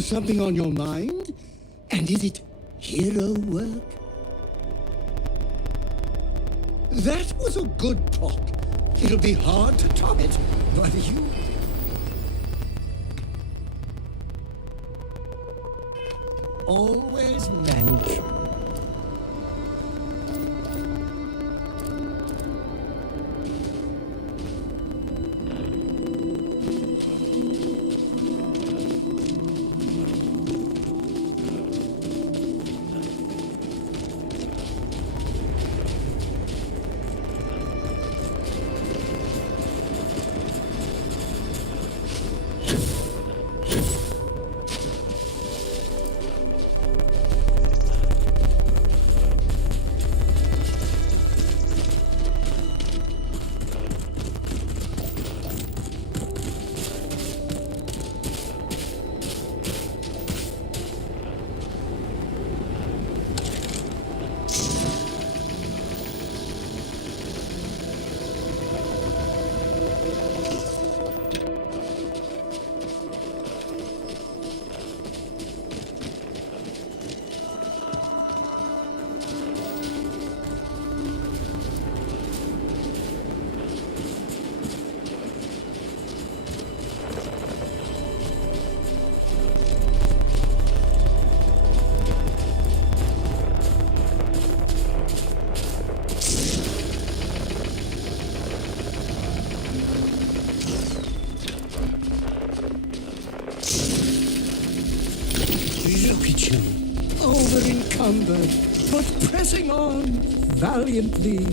Something on your mind? And is it hero work? That was a good talk. It'll be hard to top it, but you... always manage. Look at you, over-encumbered, but pressing on valiantly.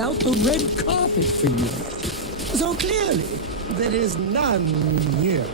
Out the red carpet for you. So clearly, there is none here.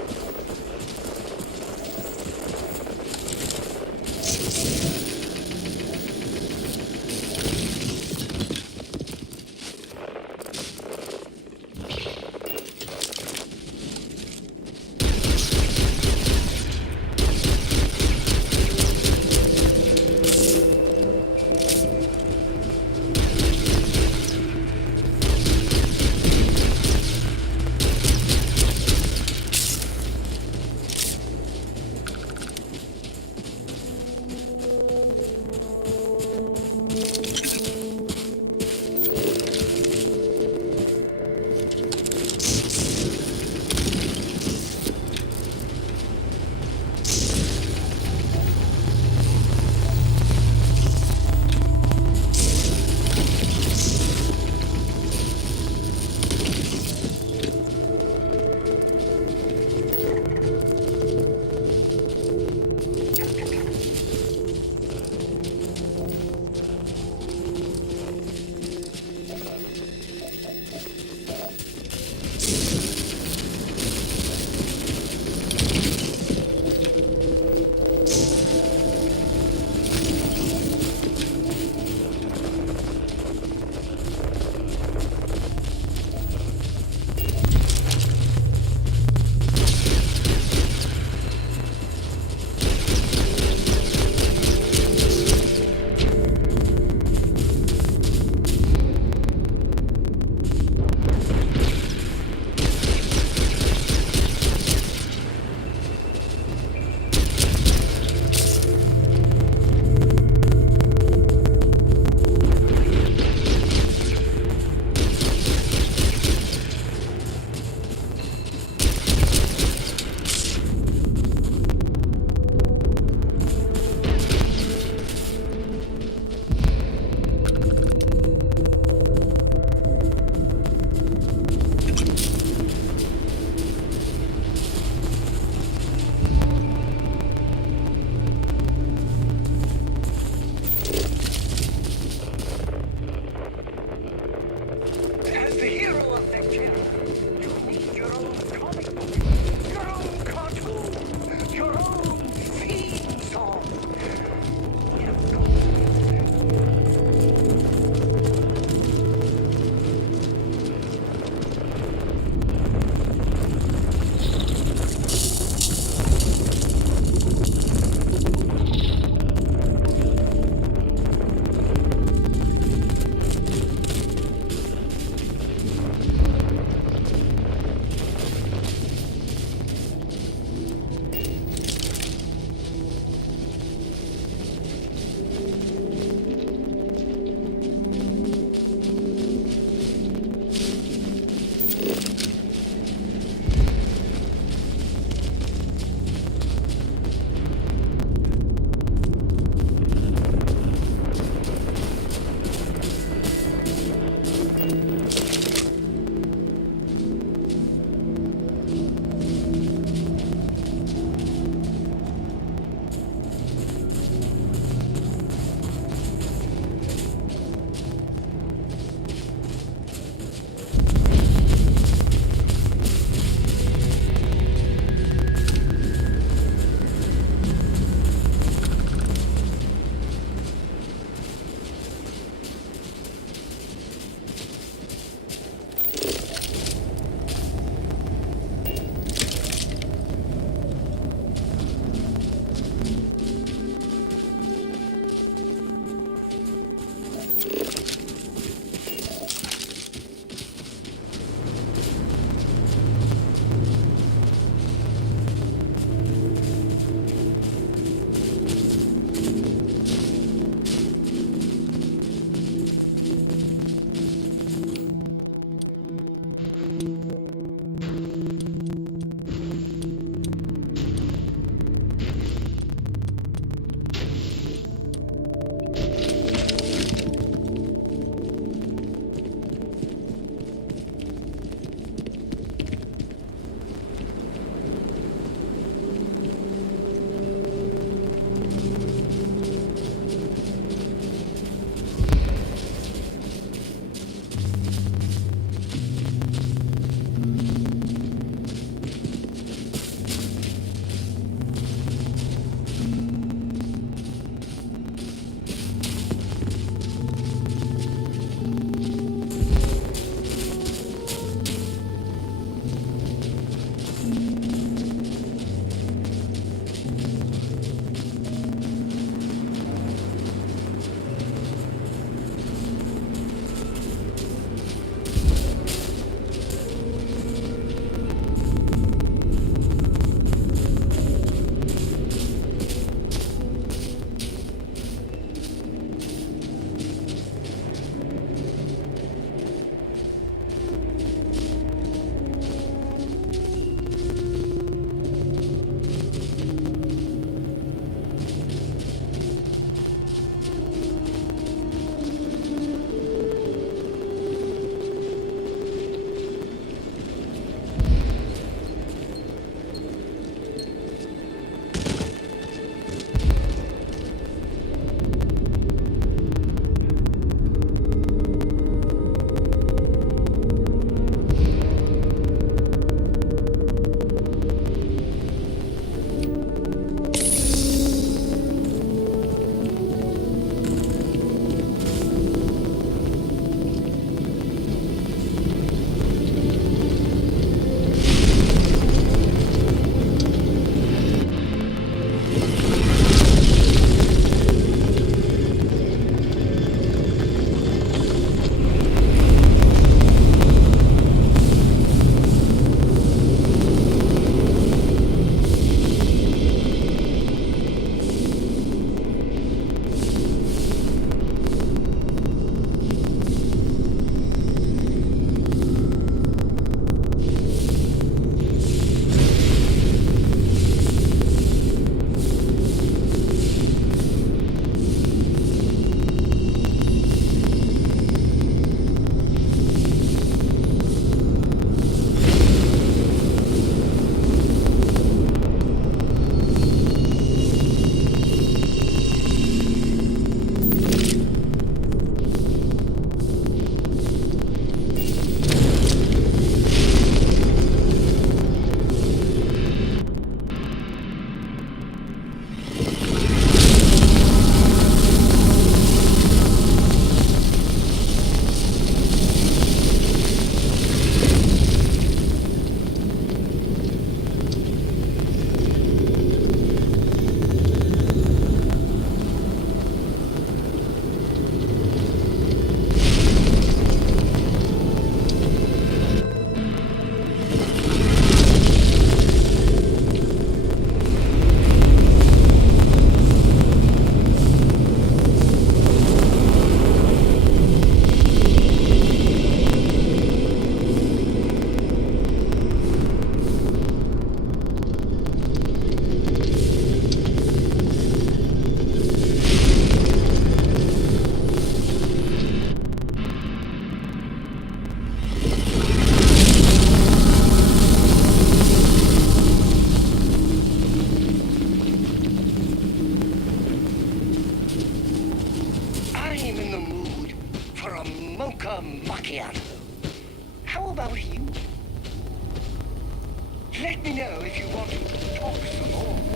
a macchiato. How about you? Let me know if you want to talk some more.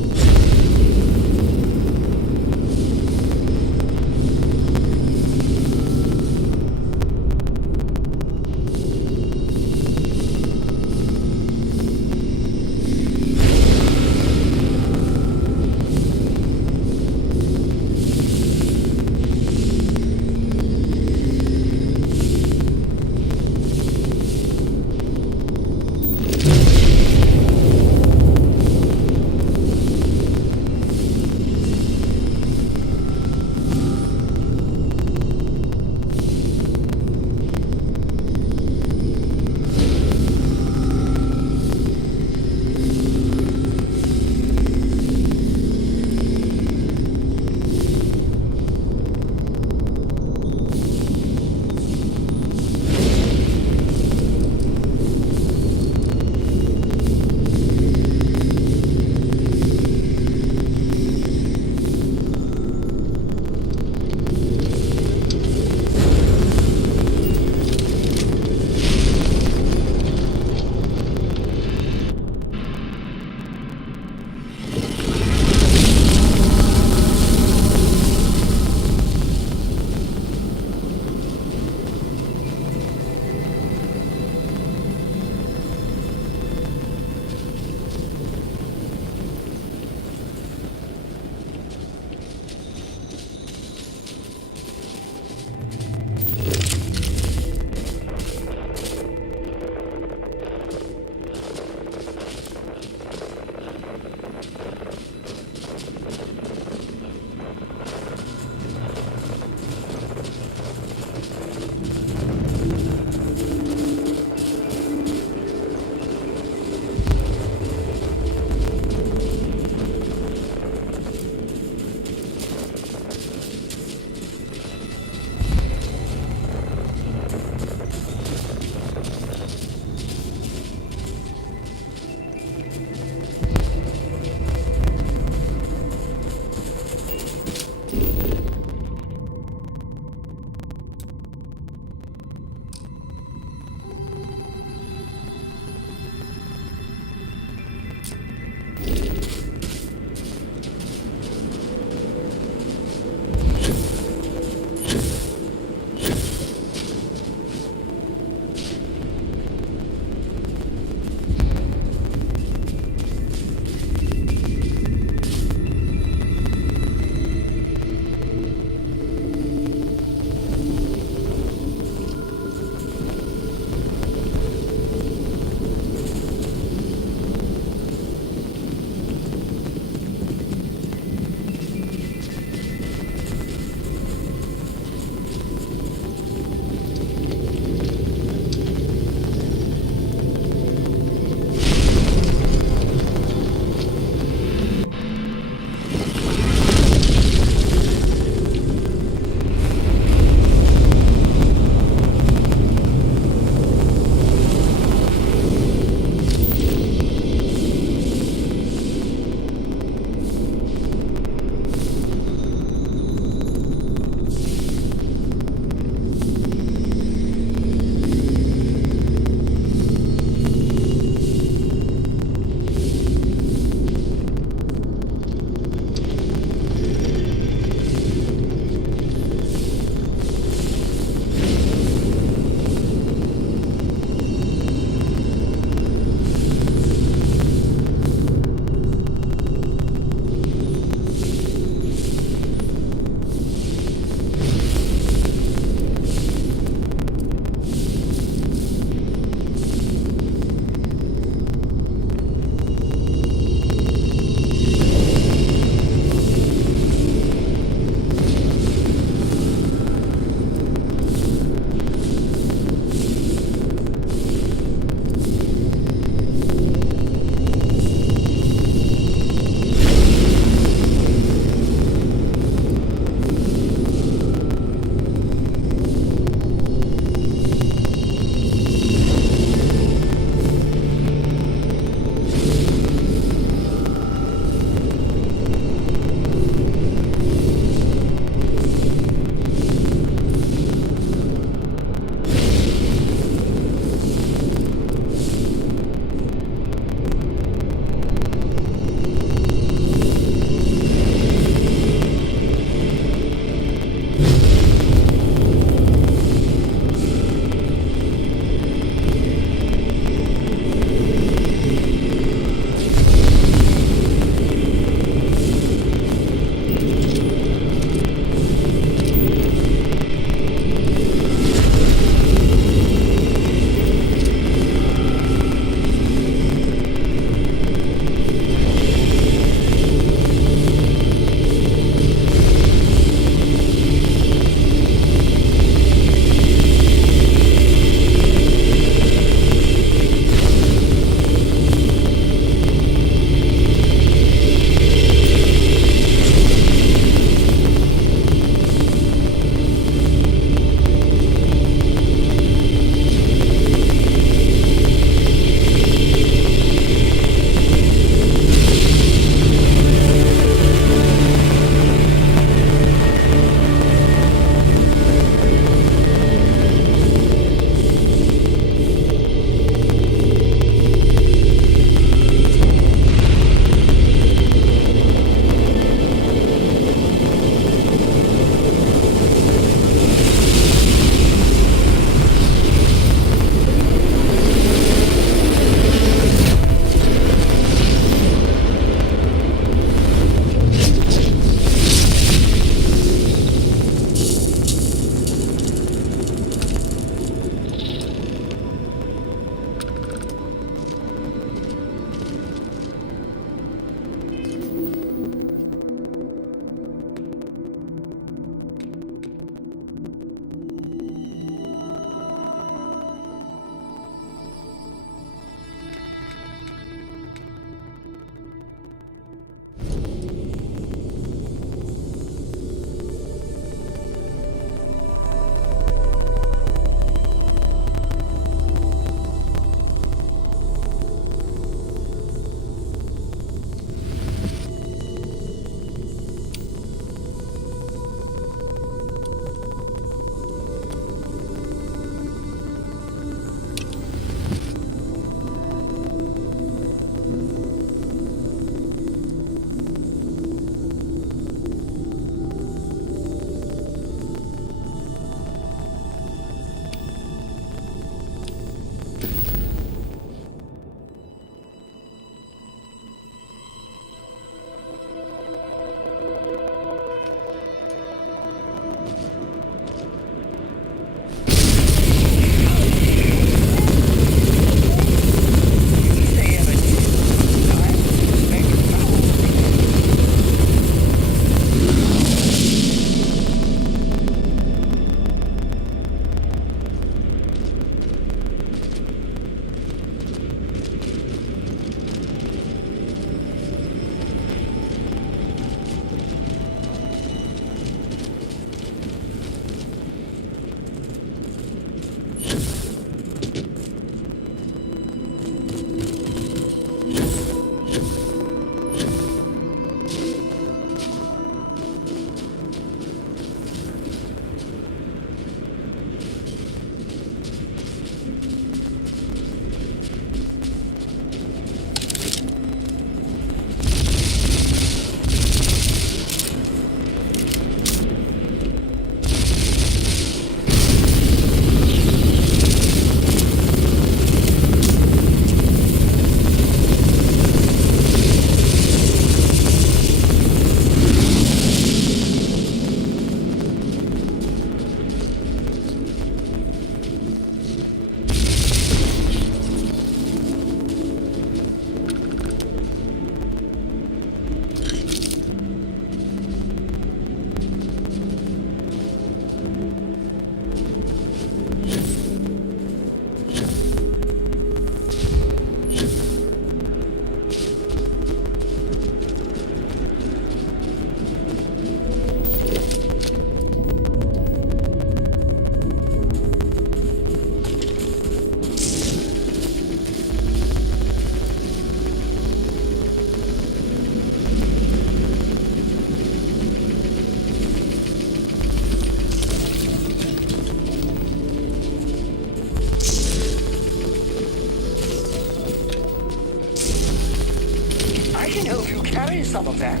that.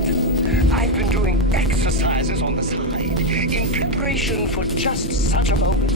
I've been doing exercises on the side in preparation for just such a moment.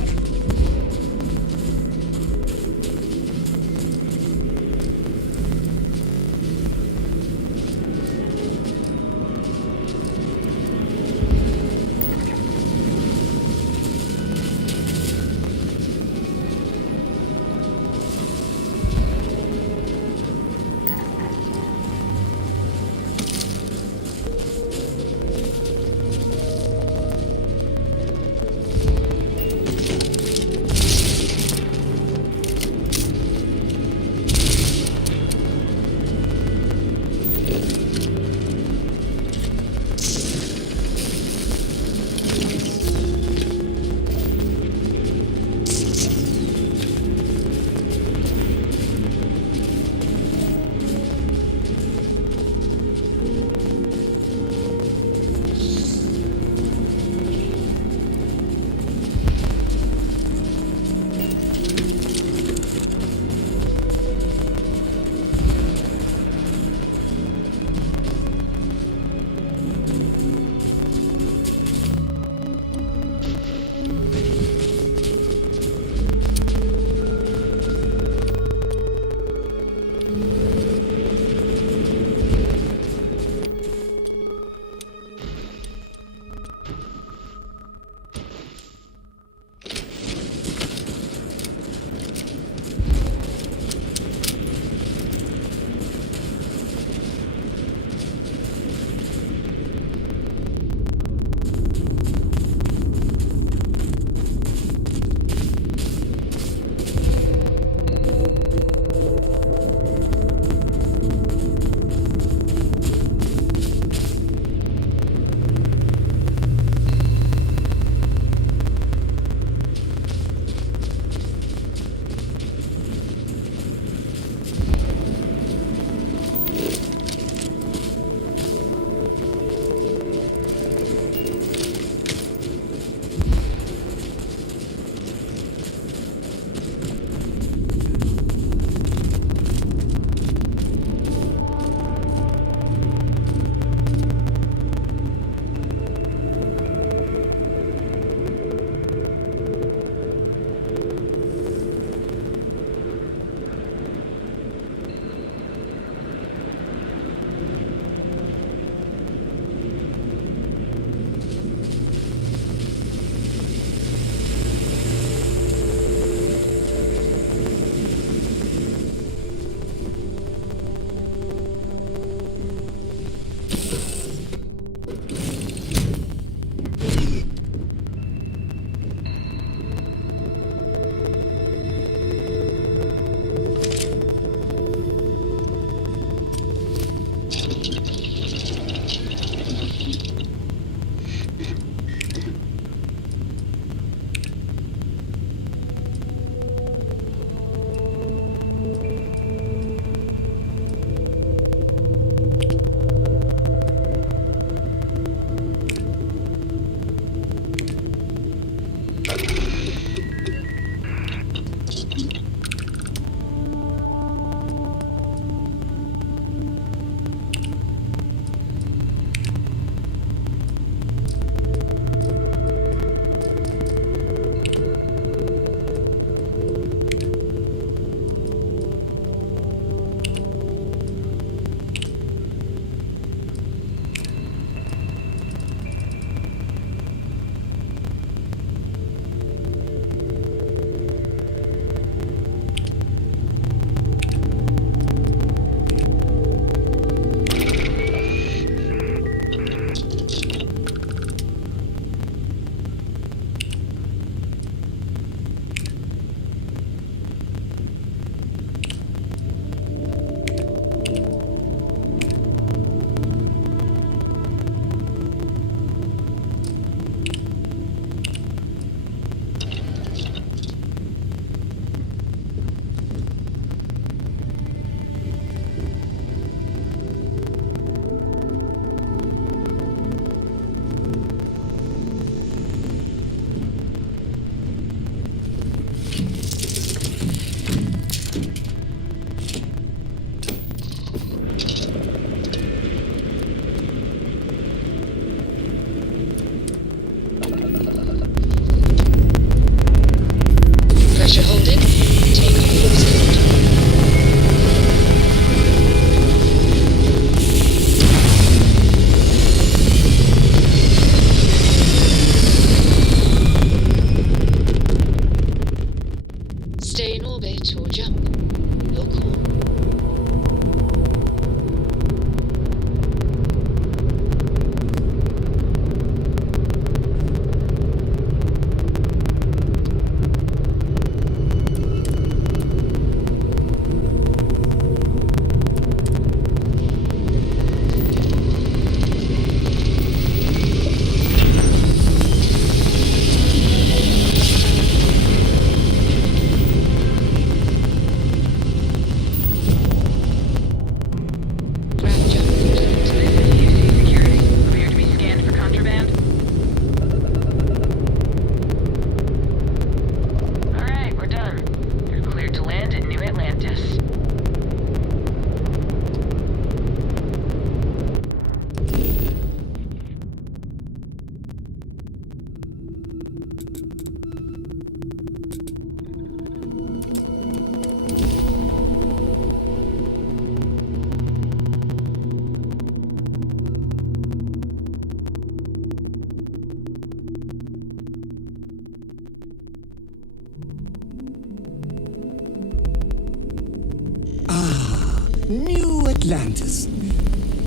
Atlantis.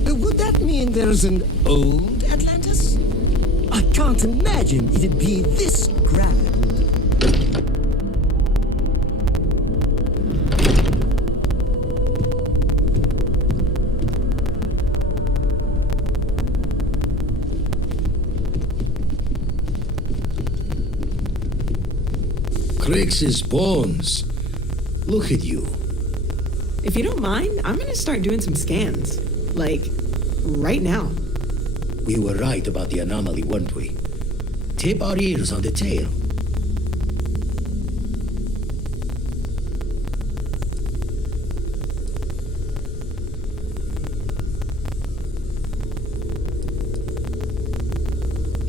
Would that mean there's an old Atlantis? I can't imagine it'd be this grand. Crix's bones. Look at you. If you don't mind, I'm gonna start doing some scans. Like, right now. We were right about the anomaly, weren't we? Tip our ears on the tail.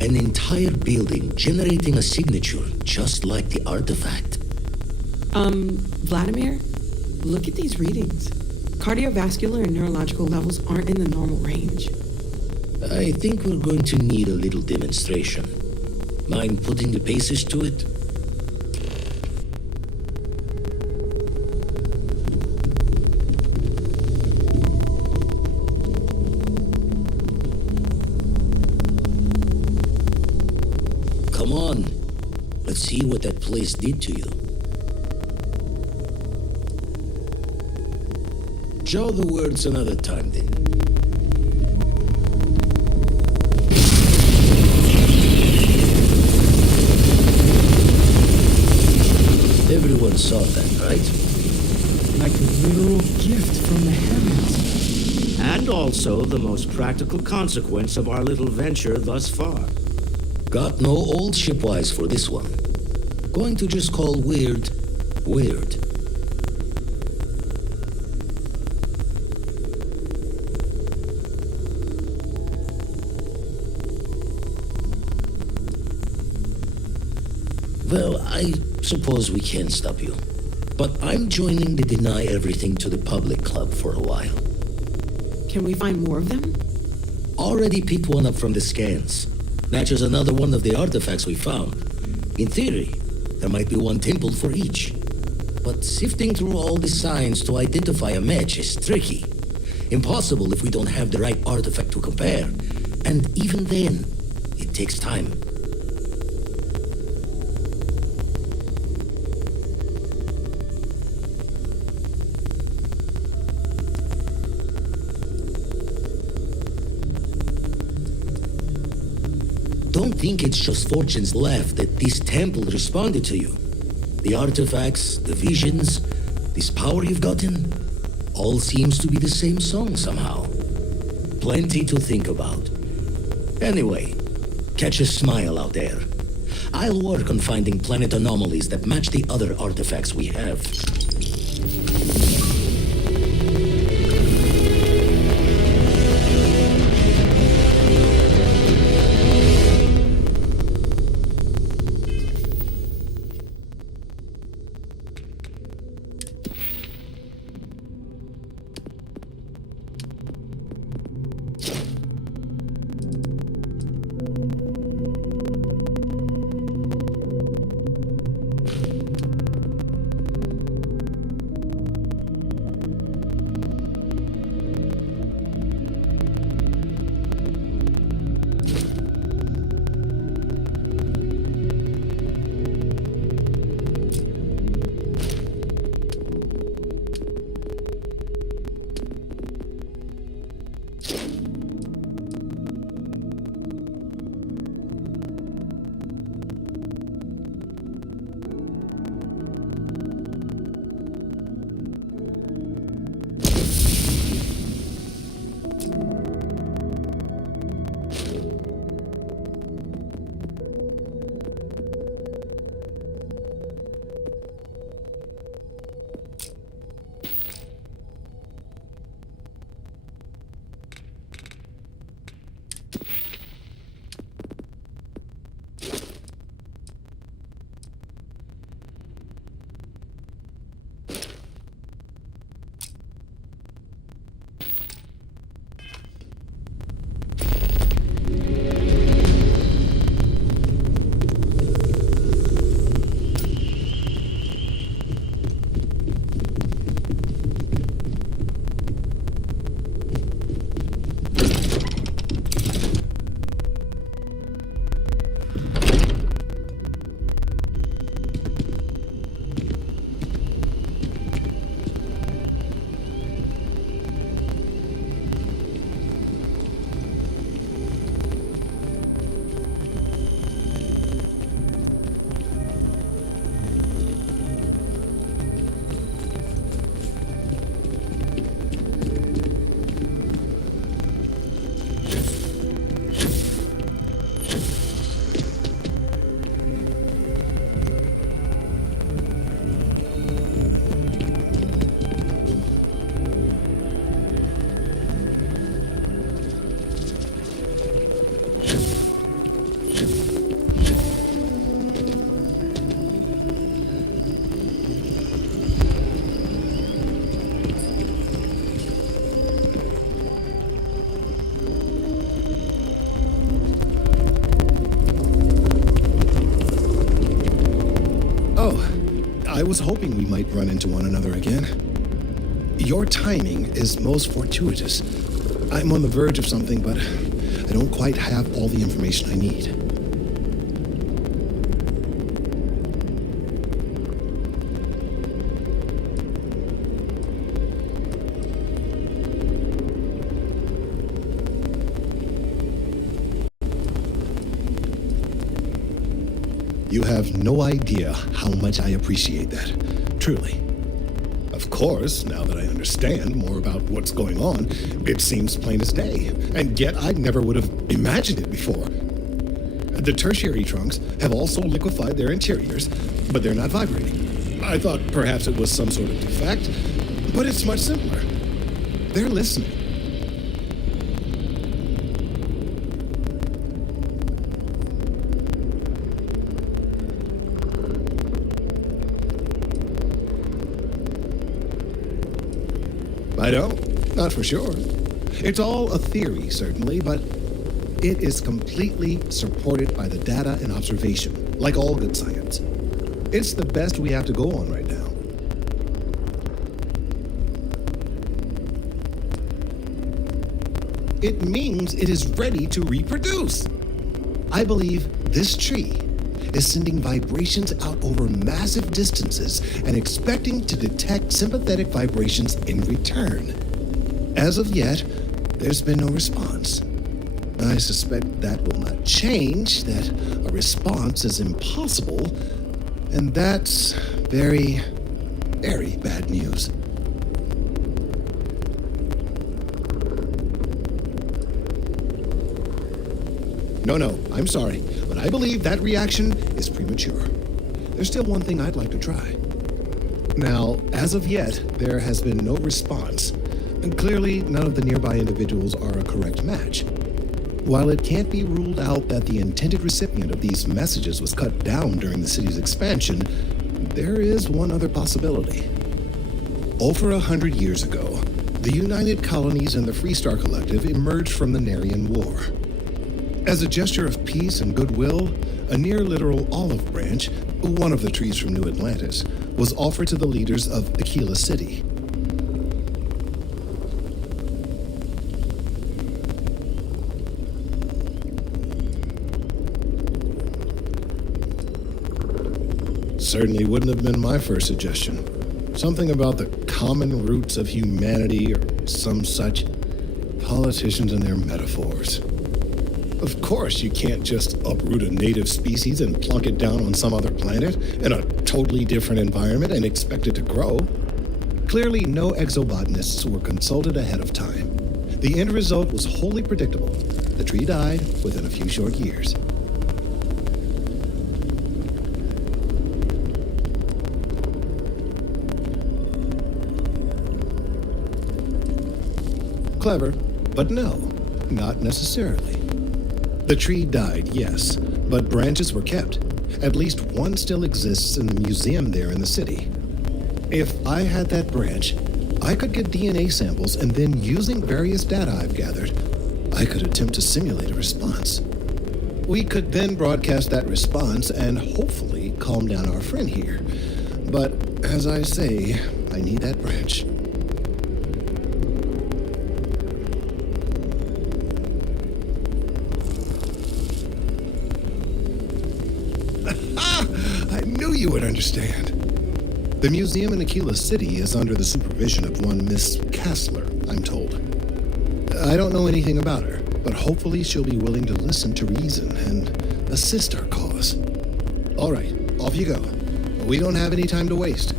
An entire building generating a signature just like the artifact. Vladimir, look at these readings. Cardiovascular and neurological levels aren't in the normal range. I think we're going to need a little demonstration. Mind putting the paces to it? Come on. Let's see what that place did to you. Show the words another time, then. Everyone saw that, right? Like a literal gift from the heavens. And also the most practical consequence of our little venture thus far. Got no old shipwise for this one. Going to just call weird, weird. Well, I suppose we can't stop you. But I'm joining the Deny Everything to the Public Club for a while. Can we find more of them? Already picked one up from the scans. Matches another one of the artifacts we found. In theory, there might be one temple for each. But sifting through all the signs to identify a match is tricky. Impossible if we don't have the right artifact to compare. And even then, it takes time. Don't think it's just fortune's left that this temple responded to you. The artifacts, the visions, this power you've gotten, all seems to be the same song somehow. Plenty to think about. Anyway, catch a smile out there. I'll work on finding planet anomalies that match the other artifacts we have. was hoping we might run into one another again. Your timing is most fortuitous. I'm on the verge of something, but I don't quite have all the information I need. You have no idea how much I appreciate that, truly. Of course, now that I understand more about what's going on, it seems plain as day, and yet I never would have imagined it before. The tertiary trunks have also liquefied their interiors, but they're not vibrating. I thought perhaps it was some sort of defect, but it's much simpler. They're listening. I don't. Not for sure. It's all a theory, certainly, but it is completely supported by the data and observation, like all good science. It's the best we have to go on right now. It means it is ready to reproduce. I believe this tree is sending vibrations out over massive distances and expecting to detect sympathetic vibrations in return. As of yet, there's been no response. I suspect that will not change, that a response is impossible, and that's very, very bad news. No, I'm sorry, but I believe that reaction is premature. There's still one thing I'd like to try. Now, as of yet, there has been no response, and clearly none of the nearby individuals are a correct match. While it can't be ruled out that the intended recipient of these messages was cut down during the city's expansion, there is one other possibility. Over 100 years ago, the United Colonies and the Freestar Collective emerged from the Narian War. As a gesture of peace and goodwill, a near-literal olive branch, one of the trees from New Atlantis, was offered to the leaders of Aquila City. Certainly wouldn't have been my first suggestion. Something about the common roots of humanity or some such. Politicians and their metaphors. Of course, you can't just uproot a native species and plunk it down on some other planet in a totally different environment and expect it to grow. Clearly, no exobotanists were consulted ahead of time. The end result was wholly predictable. The tree died within a few short years. Clever, but no, not necessarily. The tree died, yes, but branches were kept. At least one still exists in the museum there in the city. If I had that branch, I could get DNA samples, and then using various data I've gathered, I could attempt to simulate a response. We could then broadcast that response and hopefully calm down our friend here. But as I say, I need that branch. You would understand. The museum in Aquila City is under the supervision of one Miss Kassler, I'm told. I don't know anything about her, but hopefully she'll be willing to listen to reason and assist our cause. All right, off you go. We don't have any time to waste.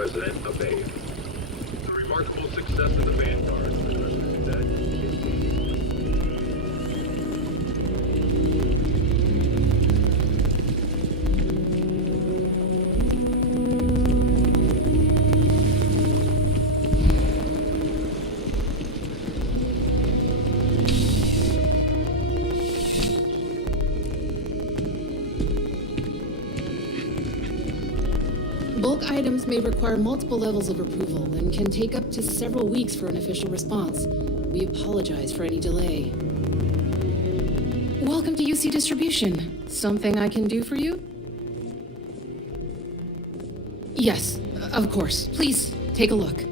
President obeyed. The remarkable success of the Vanguard for the rest of the day. Bulk items may require multiple levels of approval and can take up to several weeks for an official response. We apologize for any delay. Welcome to UC Distribution. Something I can do for you? Yes, of course. Please, take a look.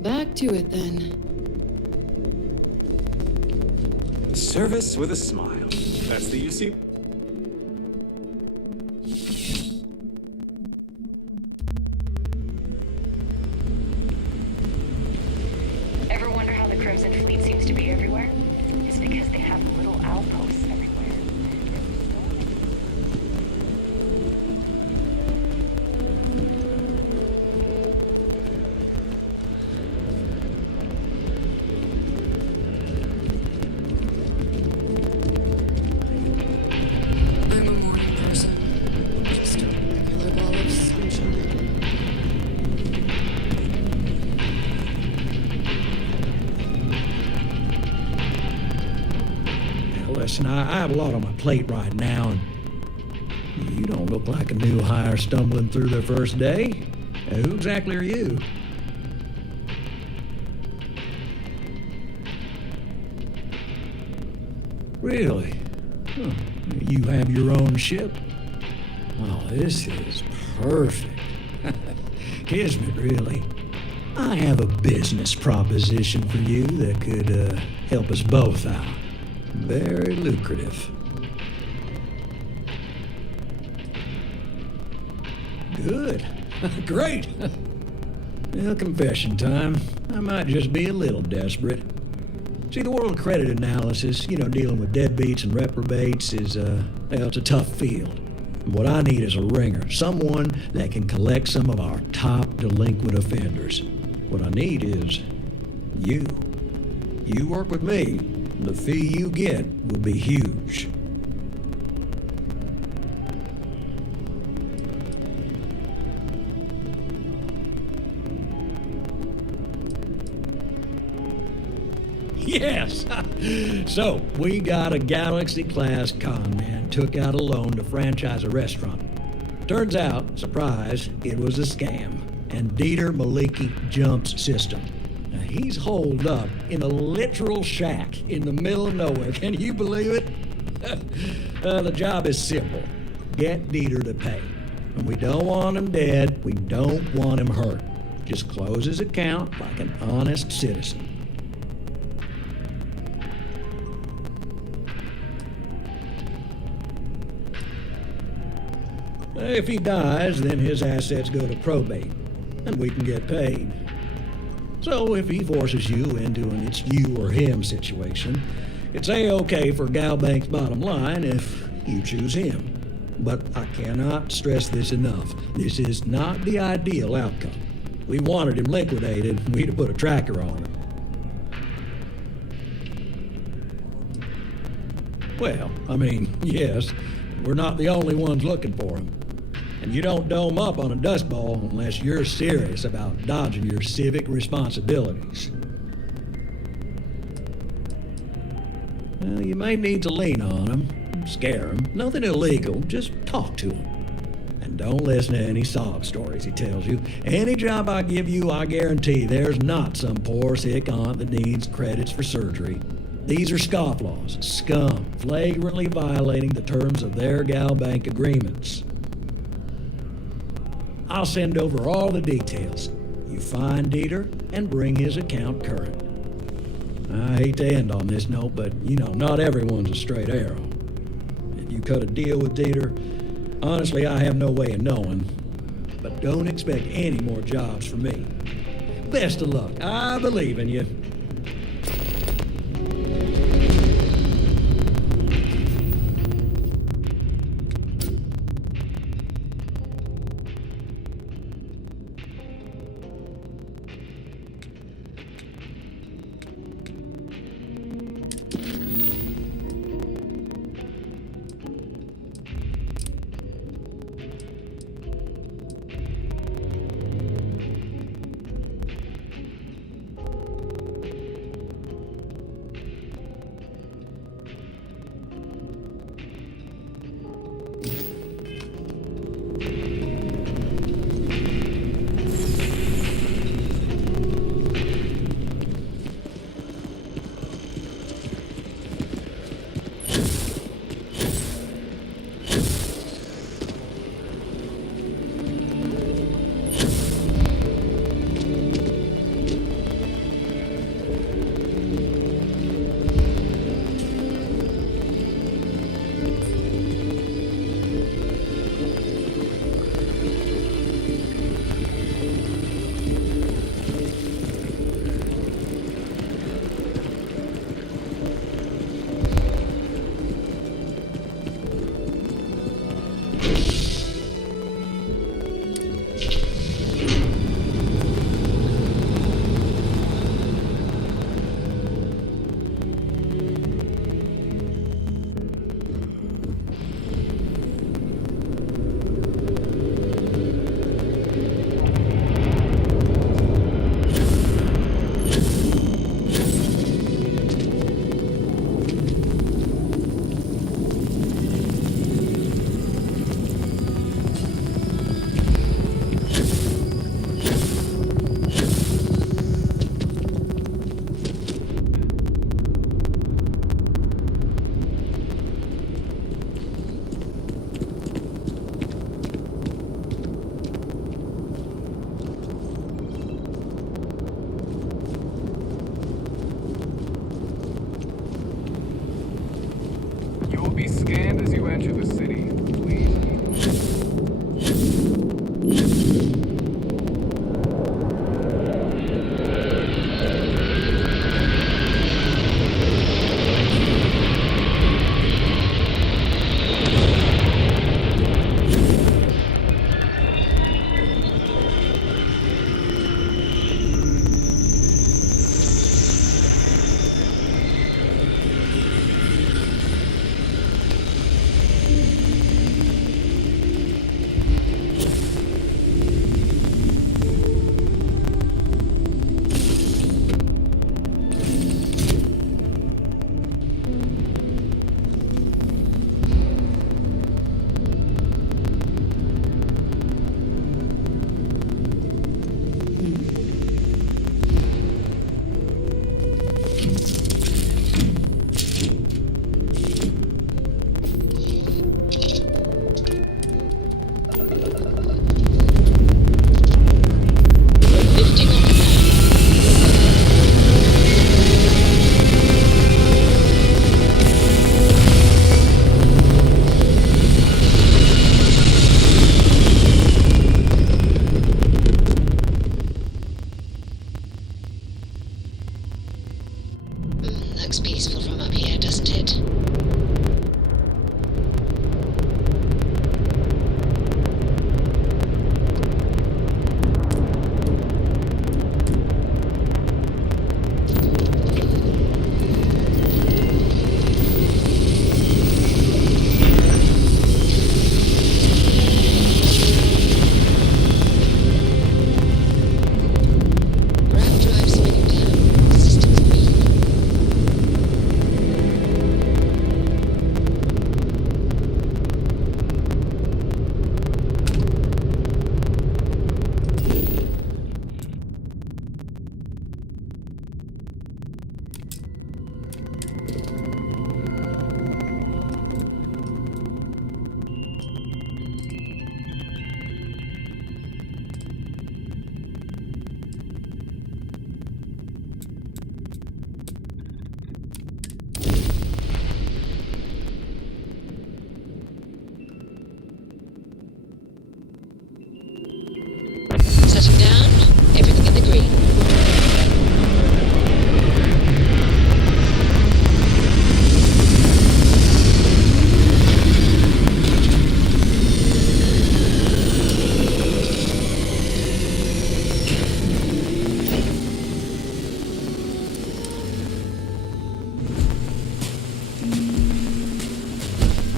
Back to it then. Service with a smile. That's the UC. Ever wonder how the Crimson Fleet seems to be everywhere? It's because they have little outposts everywhere. I'm a morning person. Just a regular ball of sunshine. Listen, I have a lot on my plate right now, and you don't look like a new hire stumbling through their first day. Now, who exactly are you? Really? Huh. You have your own ship? Oh, this is perfect. Kismet, really. I have a business proposition for you that could help us both out. Very lucrative. Good. Great. Well, confession time. I might just be a little desperate. See, the world of credit analysis, dealing with deadbeats and reprobates is, it's a tough field. And what I need is a ringer, someone that can collect some of our top delinquent offenders. What I need is you. You work with me, and the fee you get will be huge. Yes! So, we got a Galaxy-class con man took out a loan to franchise a restaurant. Turns out, surprise, it was a scam. And Dieter Maliki jumps system. Now, he's holed up in a literal shack in the middle of nowhere. Can you believe it? The job is simple. Get Dieter to pay. And we don't want him dead. We don't want him hurt. Just close his account like an honest citizen. If he dies, then his assets go to probate, and we can get paid. So if he forces you into an it's you or him situation, it's A-okay for Galbank's bottom line if you choose him. But I cannot stress this enough. This is not the ideal outcome. We wanted him liquidated, we'd have put a tracker on him. Well, yes, we're not the only ones looking for him. And you don't dome up on a dust ball unless you're serious about dodging your civic responsibilities. Well, you may need to lean on him, scare him. Nothing illegal, just talk to him. And don't listen to any sob stories he tells you. Any job I give you, I guarantee there's not some poor sick aunt that needs credits for surgery. These are scofflaws, scum, flagrantly violating the terms of their Galbank agreements. I'll send over all the details. You find Dieter and bring his account current. I hate to end on this note, but, not everyone's a straight arrow. If you cut a deal with Dieter, honestly, I have no way of knowing. But don't expect any more jobs from me. Best of luck. I believe in you. Be scanned as you enter the city, please. Looks peaceful from up here, doesn't it? Grab drive spinning down. Systems green. Touching down, everything in the green.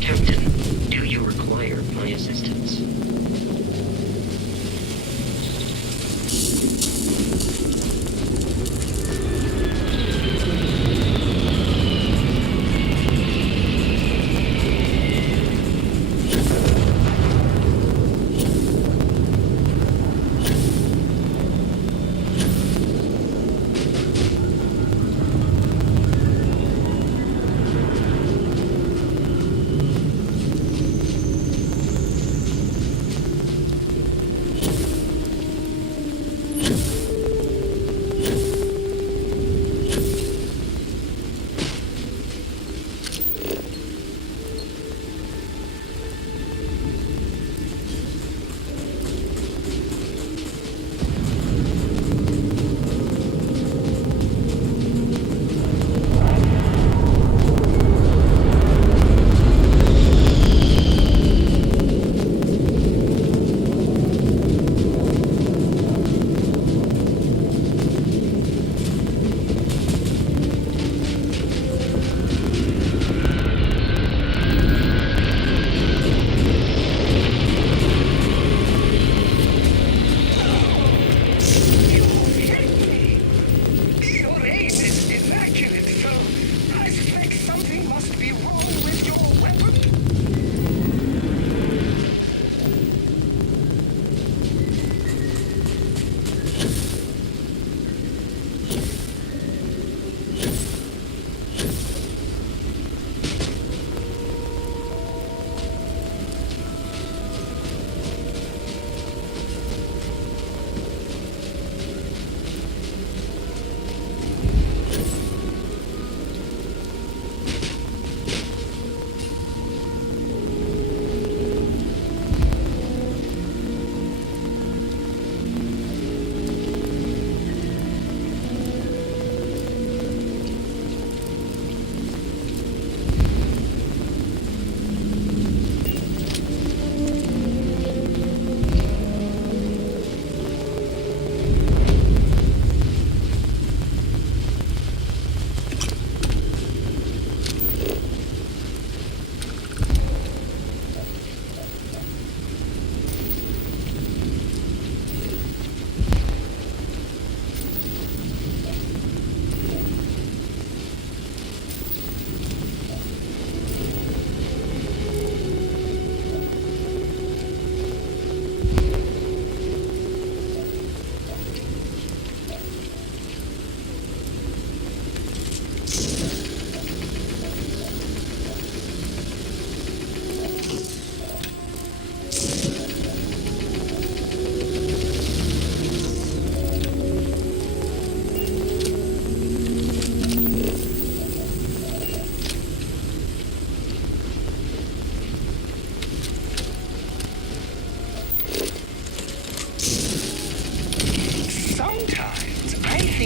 Captain, do you require my assistance?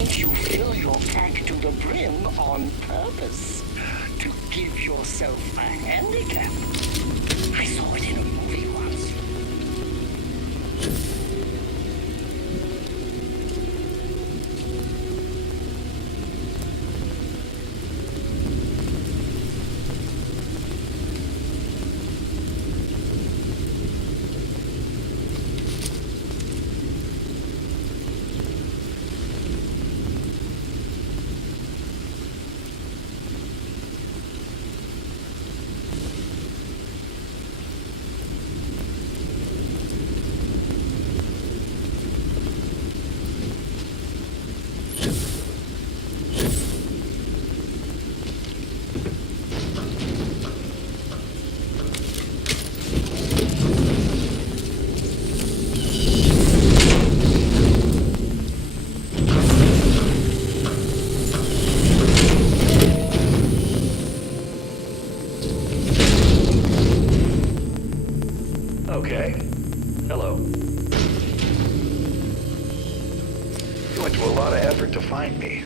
think you fill your pack to the brim on purpose to give yourself a handicap. I saw it in a movie once. Okay. Hello. You went to a lot of effort to find me.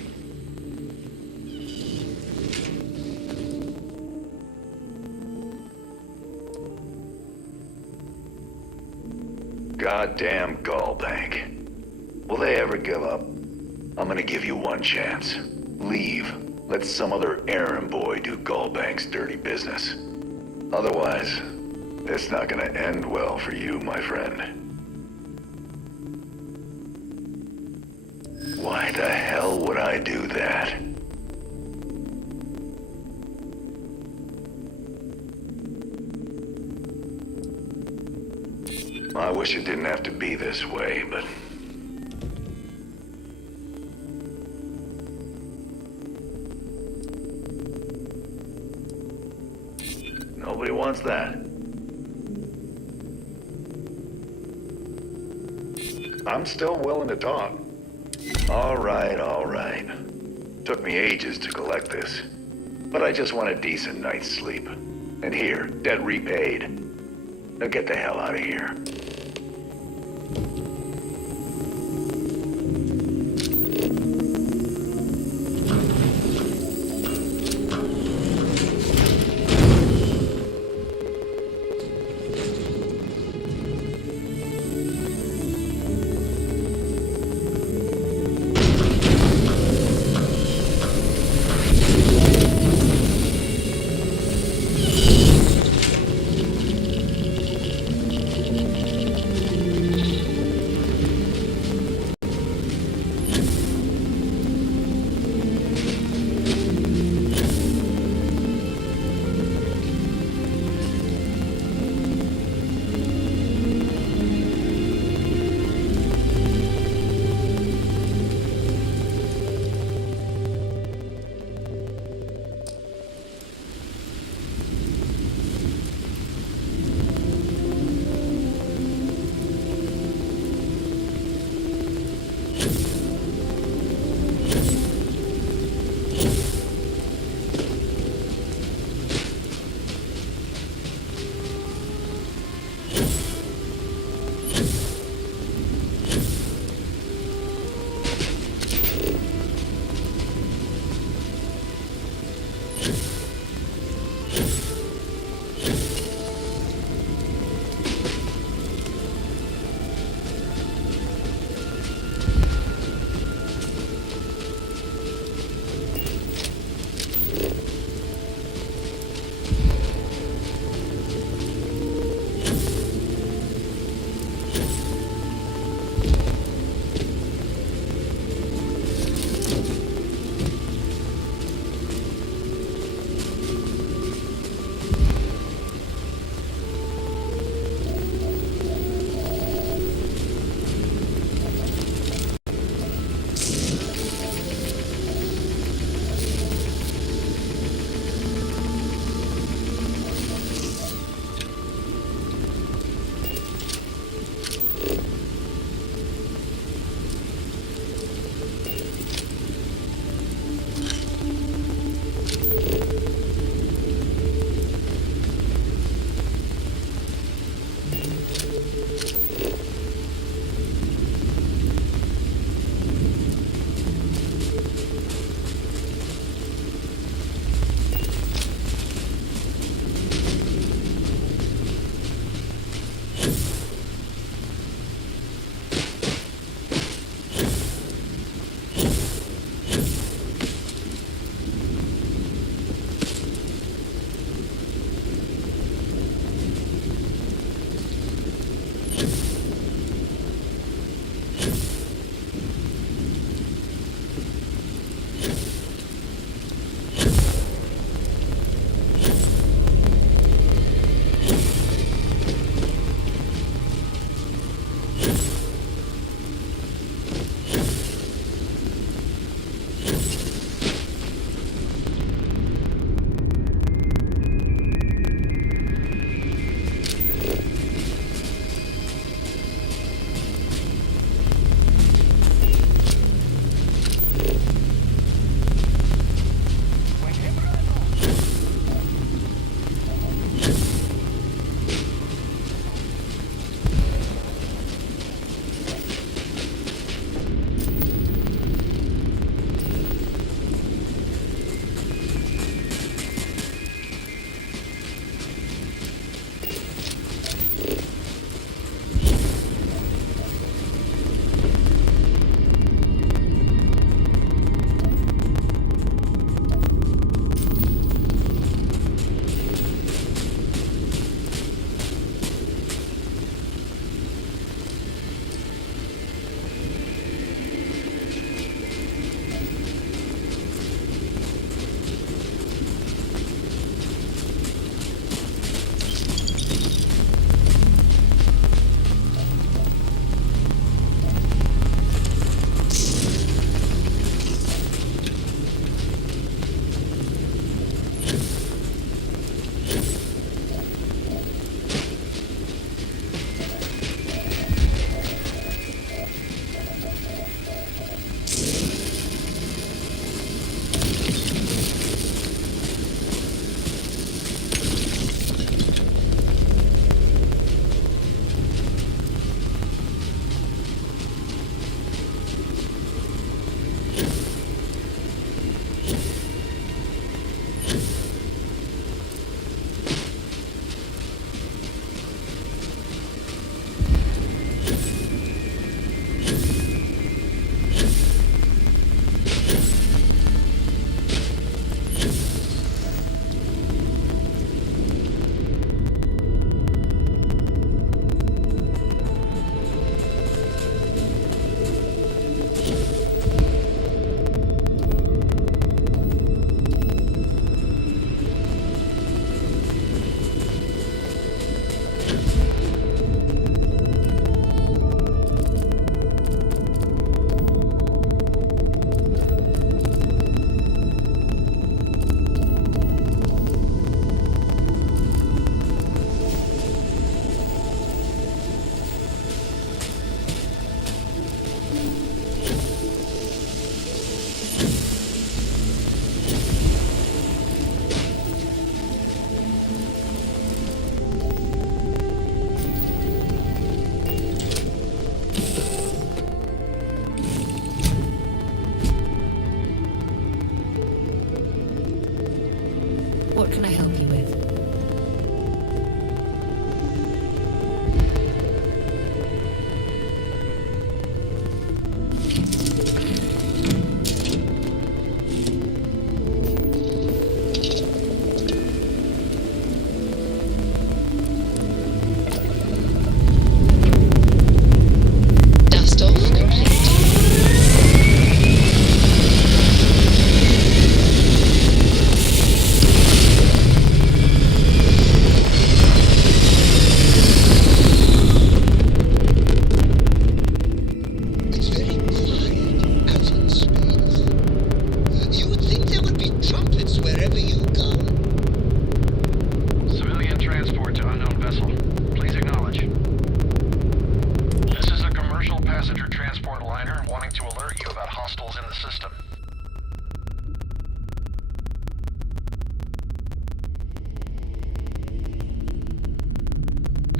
Goddamn Gallbank. Will they ever give up? I'm gonna give you one chance. Leave. Let some other errand boy do Gallbank's dirty business. Otherwise, it's not gonna end well for you, my friend. Why the hell would I do that? I wish it didn't have to be this way, but... nobody wants that. I'm still willing to talk. All right, all right. Took me ages to collect this. But I just want a decent night's sleep. And here, debt repaid. Now get the hell out of here.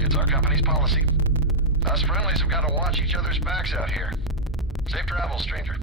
It's our company's policy. Us friendlies have got to watch each other's backs out here. Safe travels, stranger.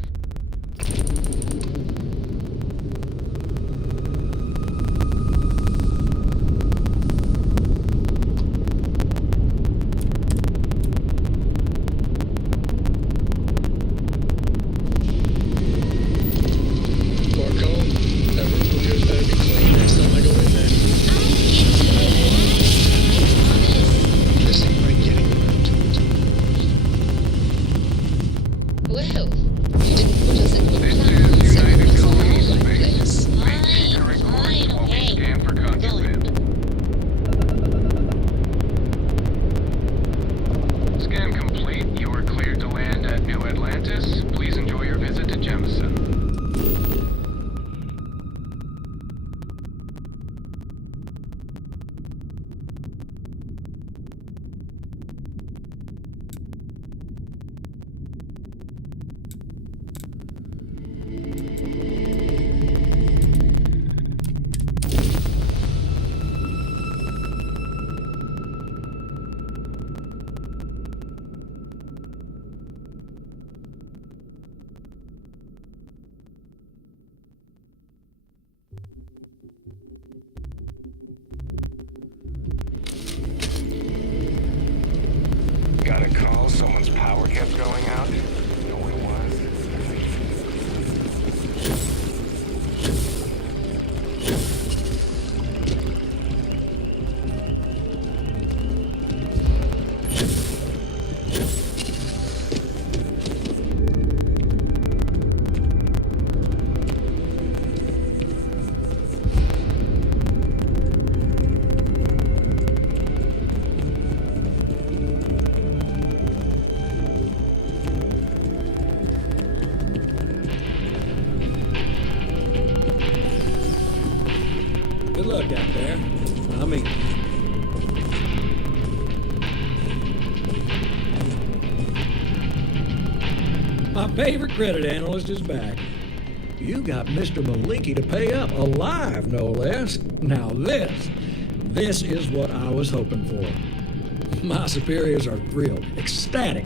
Got a call, someone's power kept going out. Know what it was? Good luck out there. I mean, my favorite credit analyst is back. You got Mr. Maliki to pay up, alive no less. Now this is what I was hoping for. My superiors are thrilled, ecstatic.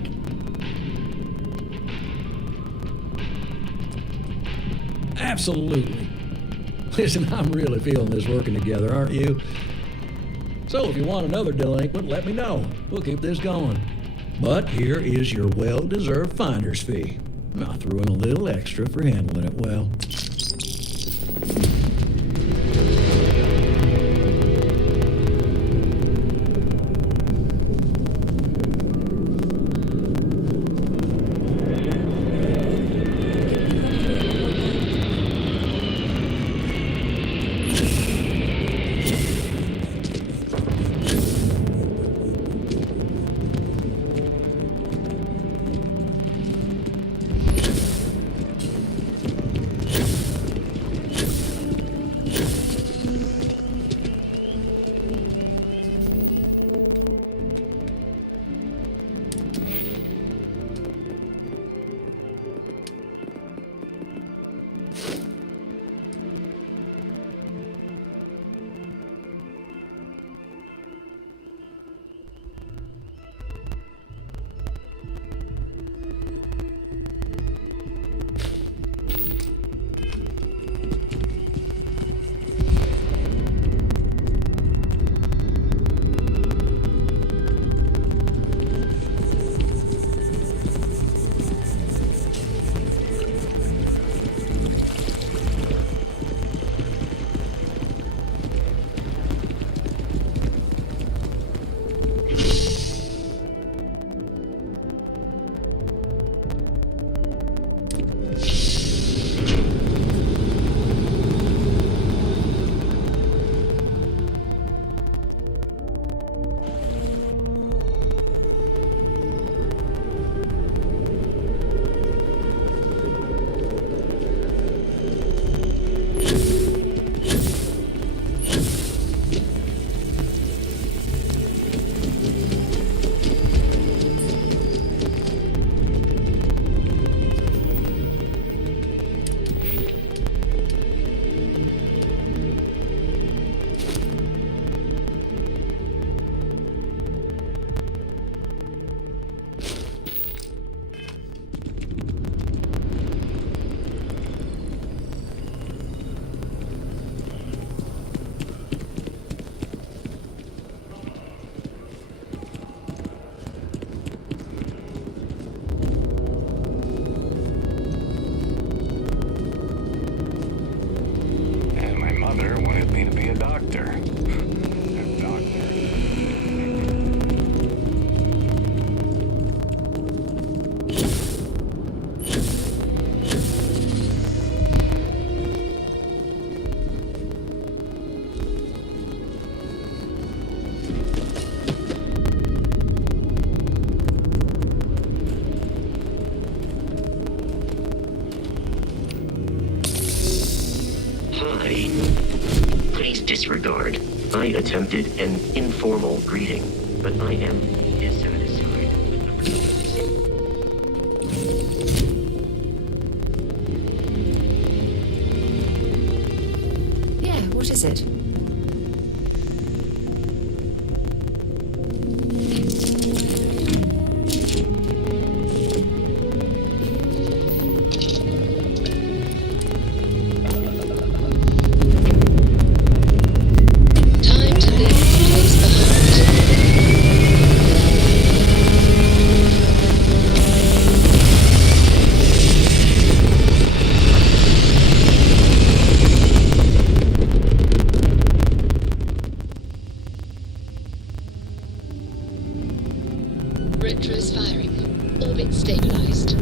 Absolutely. Listen, I'm really feeling this working together, aren't you? So if you want another delinquent, let me know. We'll keep this going. But here is your well-deserved finder's fee. I threw in a little extra for handling it well. attempted an informal greeting, but I am dissatisfied. Yeah, what is it? Retros firing. Orbit stabilized.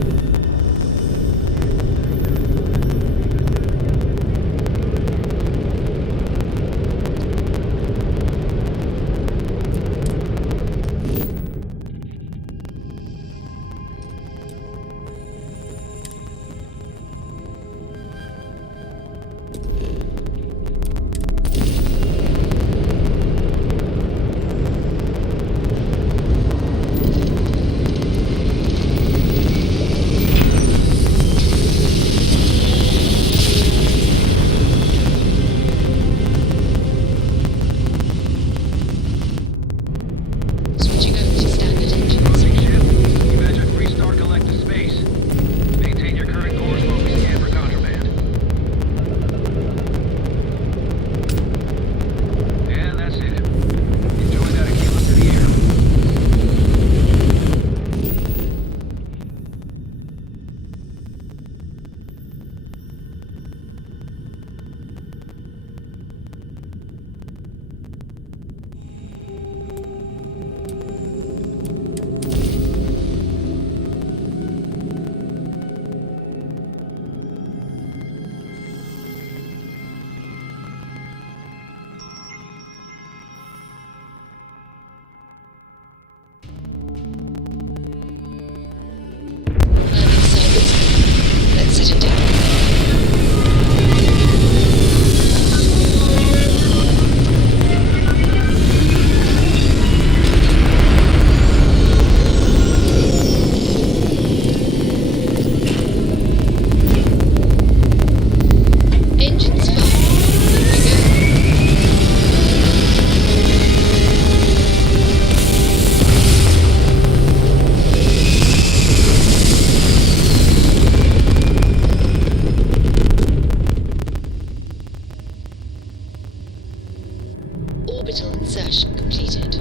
Orbital insertion completed.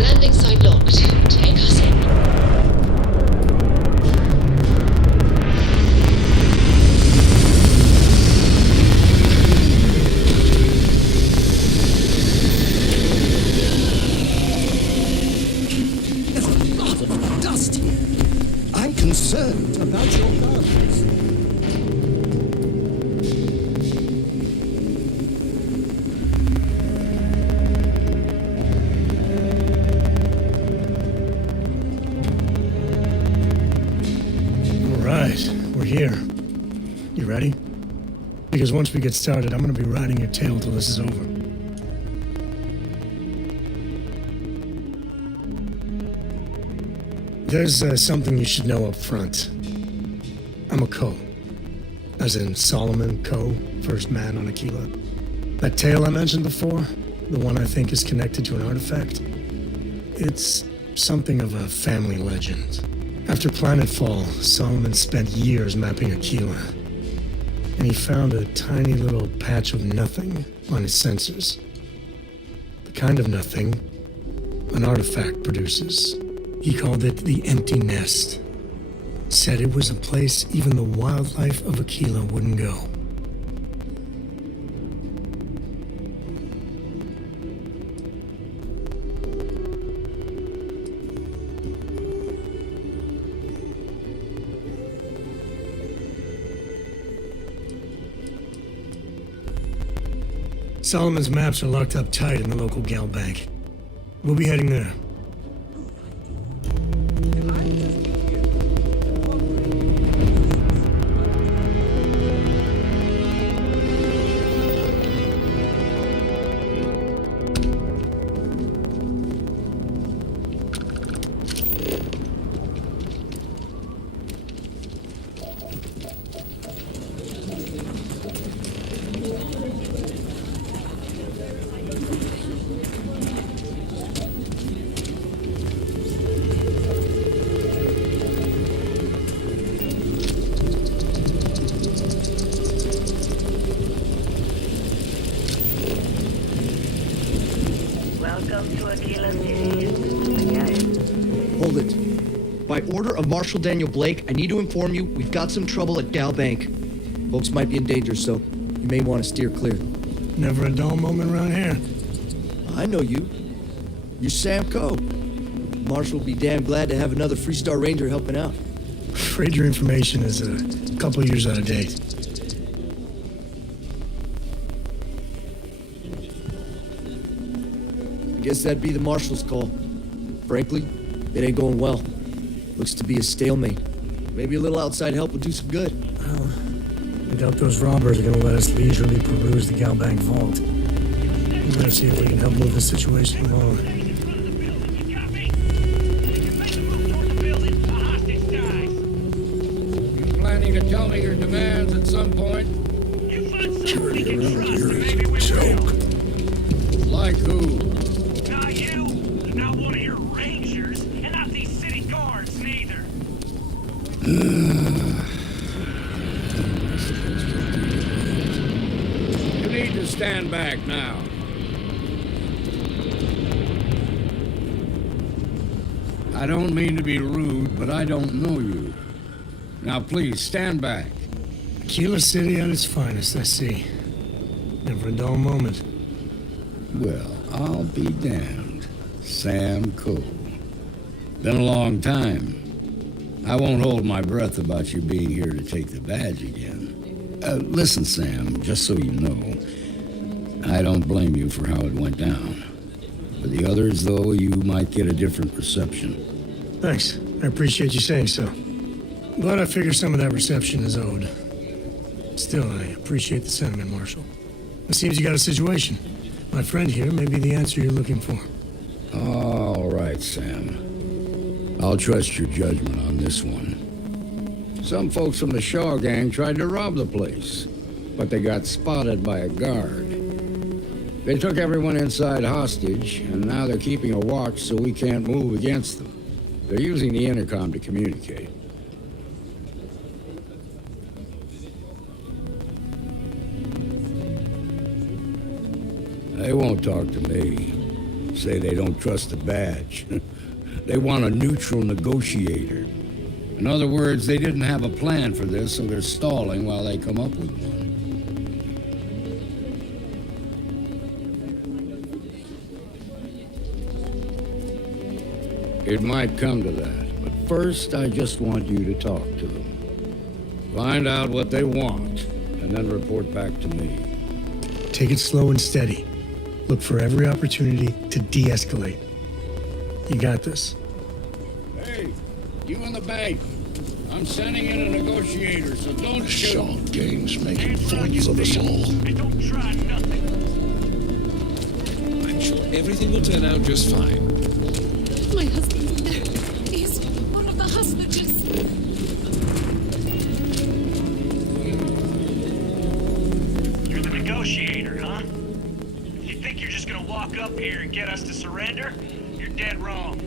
Landing site locked. Take us in. There's a lot of dust here. I'm concerned about your guns. We're here. You ready? Because once we get started, I'm gonna be riding your tail till this is over. There's something you should know up front. I'm a Ko. As in Solomon Ko, first man on Aquila. That tail I mentioned before, the one I think is connected to an artifact, it's something of a family legend. After Planetfall, Solomon spent years mapping Aquila, and he found a tiny little patch of nothing on his sensors. The kind of nothing an artifact produces. He called it the Empty Nest. Said it was a place even the wildlife of Aquila wouldn't go. Solomon's maps are locked up tight in the local gal bank. We'll be heading there. Hold it. By order of Marshal Daniel Blake, I need to inform you we've got some trouble at Gal Bank. Folks might be in danger, so you may want to steer clear. Never a dull moment around here. I know you. You're Sam Coe. Marshal will be damn glad to have another Freestar Ranger helping out. Afraid your information is a couple years out of date. I guess that'd be the Marshal's call. Frankly, it ain't going well. Looks to be a stalemate. Maybe a little outside help would do some good. Well, I doubt those robbers are gonna let us leisurely peruse the Gal Bank vault. We better see if we can help move the situation along. You planning to tell me your demands at some point? Security around here is a joke. Like who? Not you, not one of your rangers, and not these city guards neither. You need to stand back now. I don't mean to be rude, but I don't know you. Now please, stand back. Aquila City at its finest, I see. Never a dull moment. Well, I'll be damned. Sam Coe. Been a long time. I won't hold my breath about you being here to take the badge again. Listen, Sam, just so you know, I don't blame you for how it went down. For the others, though, you might get a different reception. Thanks. I appreciate you saying so. Glad I figure some of that reception is owed. Still, I appreciate the sentiment, Marshal. It seems you got a situation. My friend here may be the answer you're looking for. All right, Sam. I'll trust your judgment on this one. Some folks from the Shaw gang tried to rob the place, but they got spotted by a guard. They took everyone inside hostage, and now they're keeping a watch so we can't move against them. They're using the intercom to communicate. They won't talk to me. Say they don't trust the badge. They want a neutral negotiator. In other words, they didn't have a plan for this, so they're stalling while they come up with one. It might come to that, but first I just want you to talk to them. Find out what they want, and then report back to me. Take it slow and steady. Look for every opportunity to de-escalate. You got this. Hey, you in the bank. I'm sending in a negotiator, so don't shoot. Shaw gang's making fools of us all. And don't try nothing. I'm sure everything will turn out just fine. My husband's in there. He's one of the hostages. You're the negotiator, huh? If you think you're just gonna walk up here and get us to surrender, you're dead wrong.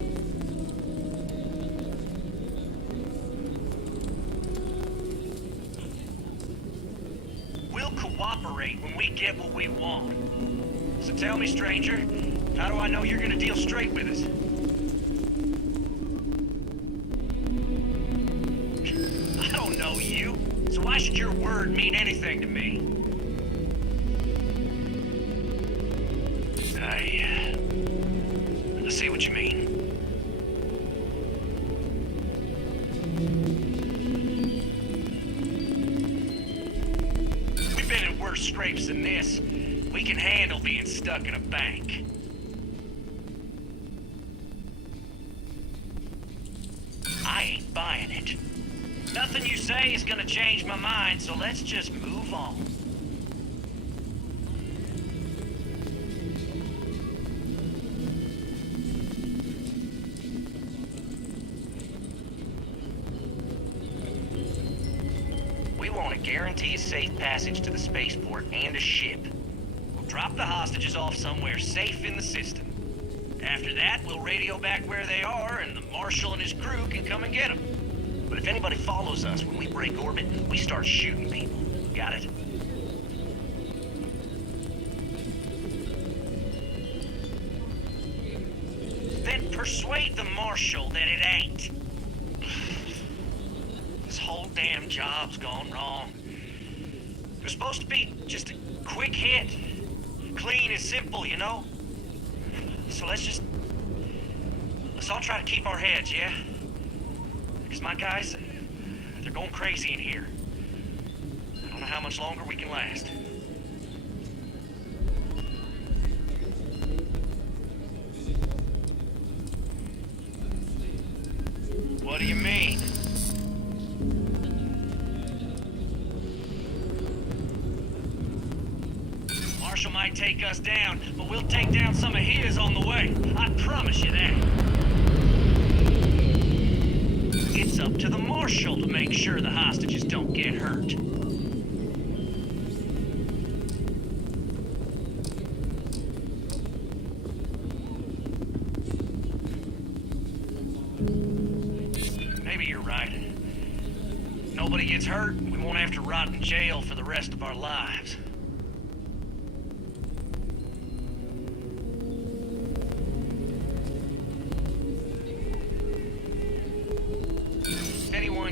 We'll cooperate when we get what we want. So tell me, stranger, how do I know you're gonna deal straight with us? I don't know you, so why should your word mean anything to me? I see what you mean. We've been in worse scrapes than this. We can handle being stuck in a bank. I ain't buying it. Nothing you say is gonna change my mind, so let's just move on. We want to guarantee a safe passage to the spaceport and a ship. We'll drop the hostages off somewhere safe in the system. After that, we'll radio back where they are, and the Marshal and his crew can come and get them. But if anybody follows us when we break orbit, we start shooting people. Got it? Then persuade the Marshal that it ain't. This whole damn job's gone wrong. It was supposed to be just a quick hit. Clean and simple, you know? So let's all try to keep our heads, yeah? Because my guys, they're going crazy in here. I don't know how much longer we can last. What do you mean? Marshal might take us down, but we'll take down some of his on the way. I promise you that. It's up to the Marshal to make sure the hostages don't get hurt. Maybe you're right. Nobody gets hurt, we won't have to rot in jail for the rest of our lives.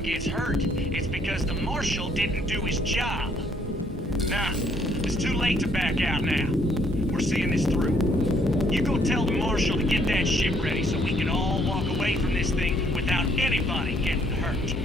Gets hurt, it's because the Marshal didn't do his job. Nah, it's too late to back out now. We're seeing this through. You go tell the Marshal to get that ship ready so we can all walk away from this thing without anybody getting hurt.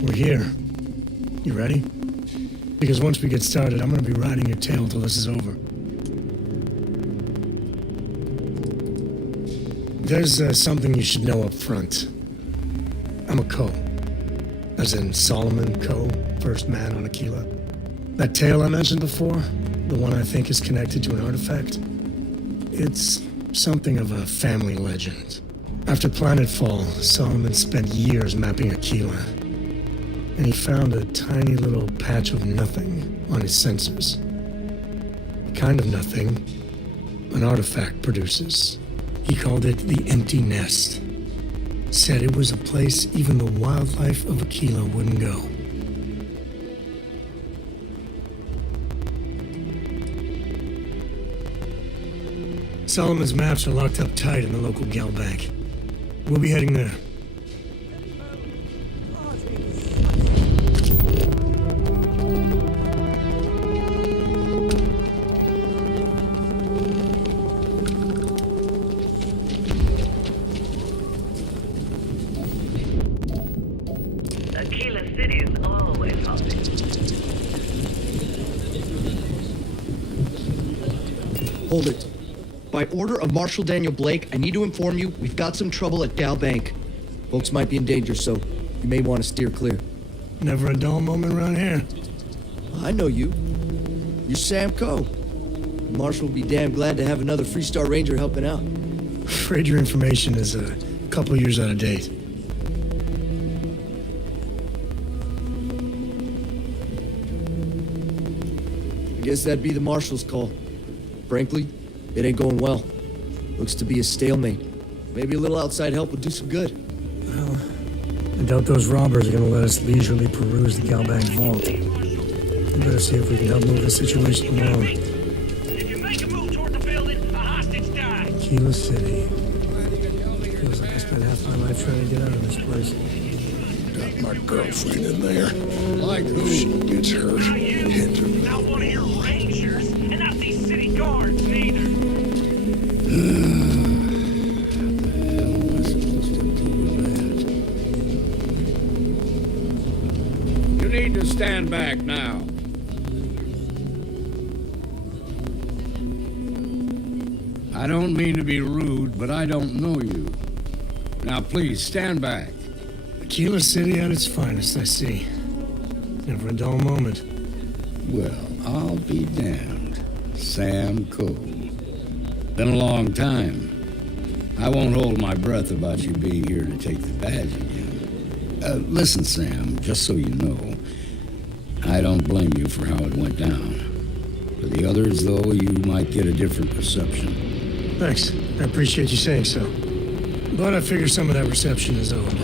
We're here. You ready? Because once we get started, I'm gonna be riding your tail till this is over. There's something you should know up front. I'm a Co. As in Solomon Co., first man on Aquila. That tale I mentioned before, the one I think is connected to an artifact, it's something of a family legend. After planetfall, Solomon spent years mapping Aquila, and he found a tiny little patch of nothing on his sensors. The kind of nothing an artifact produces. He called it the Empty Nest. Said it was a place even the wildlife of Aquila wouldn't go. Solomon's maps are locked up tight in the local gal bank. We'll be heading there. Aquila City is always hopping. Hold it. By order of Marshal Daniel Blake, I need to inform you we've got some trouble at Gal Bank. Folks might be in danger, so you may want to steer clear. Never a dull moment around here. I know you. You're Sam Coe. Marshal will be damn glad to have another Freestar Ranger helping out. Afraid your information is a couple years out of date. I guess that'd be the Marshal's call. Frankly, it ain't going well. Looks to be a stalemate. Maybe a little outside help would do some good. Well, I doubt those robbers are gonna let us leisurely peruse the Galbank vault. We better see if we can help move the situation along. If you make a move toward the building, a hostage dies. Kilo City. Feels like I spent half my life trying to get out of this place. Got my girlfriend in there. Like who? If she gets hurt, hit her. Not one of your rangers, and not these city guards neither. You need to stand back now. I don't mean to be rude, but I don't know you. Now please, stand back. Kilo City at its finest, I see. Never a dull moment. Well, I'll be damned. Sam Cole. Been a long time. I won't hold my breath about you being here to take the badge again. Listen, Sam, just so you know, I don't blame you for how it went down. For the others, though, you might get a different perception. Thanks. I appreciate you saying so. But I figure some of that reception is owed.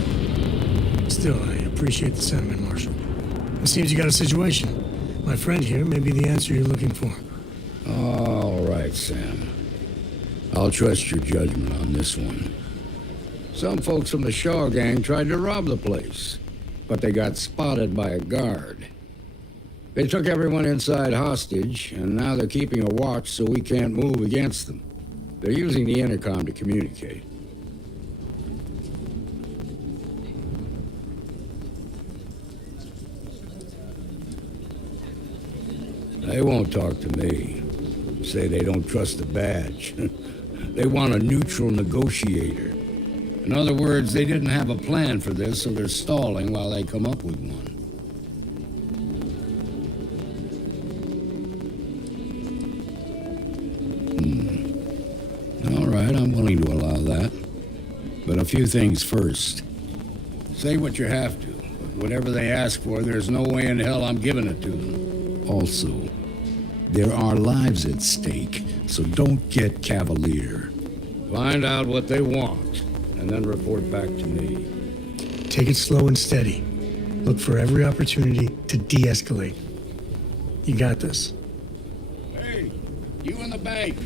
Still, I appreciate the sentiment, Marshal. It seems you got a situation. My friend here may be the answer you're looking for. All right, Sam. I'll trust your judgment on this one. Some folks from the Shaw gang tried to rob the place, but they got spotted by a guard. They took everyone inside hostage, and now they're keeping a watch so we can't move against them. They're using the intercom to communicate. They won't talk to me. Say they don't trust the badge. They want a neutral negotiator. In other words, they didn't have a plan for this, so they're stalling while they come up with one. All right, I'm willing to allow that. But a few things first. Say what you have to, but whatever they ask for, there's no way in hell I'm giving it to them. Also, there are lives at stake, so don't get cavalier. Find out what they want, and then report back to me. Take it slow and steady. Look for every opportunity to de-escalate. You got this. Hey, you in the bank.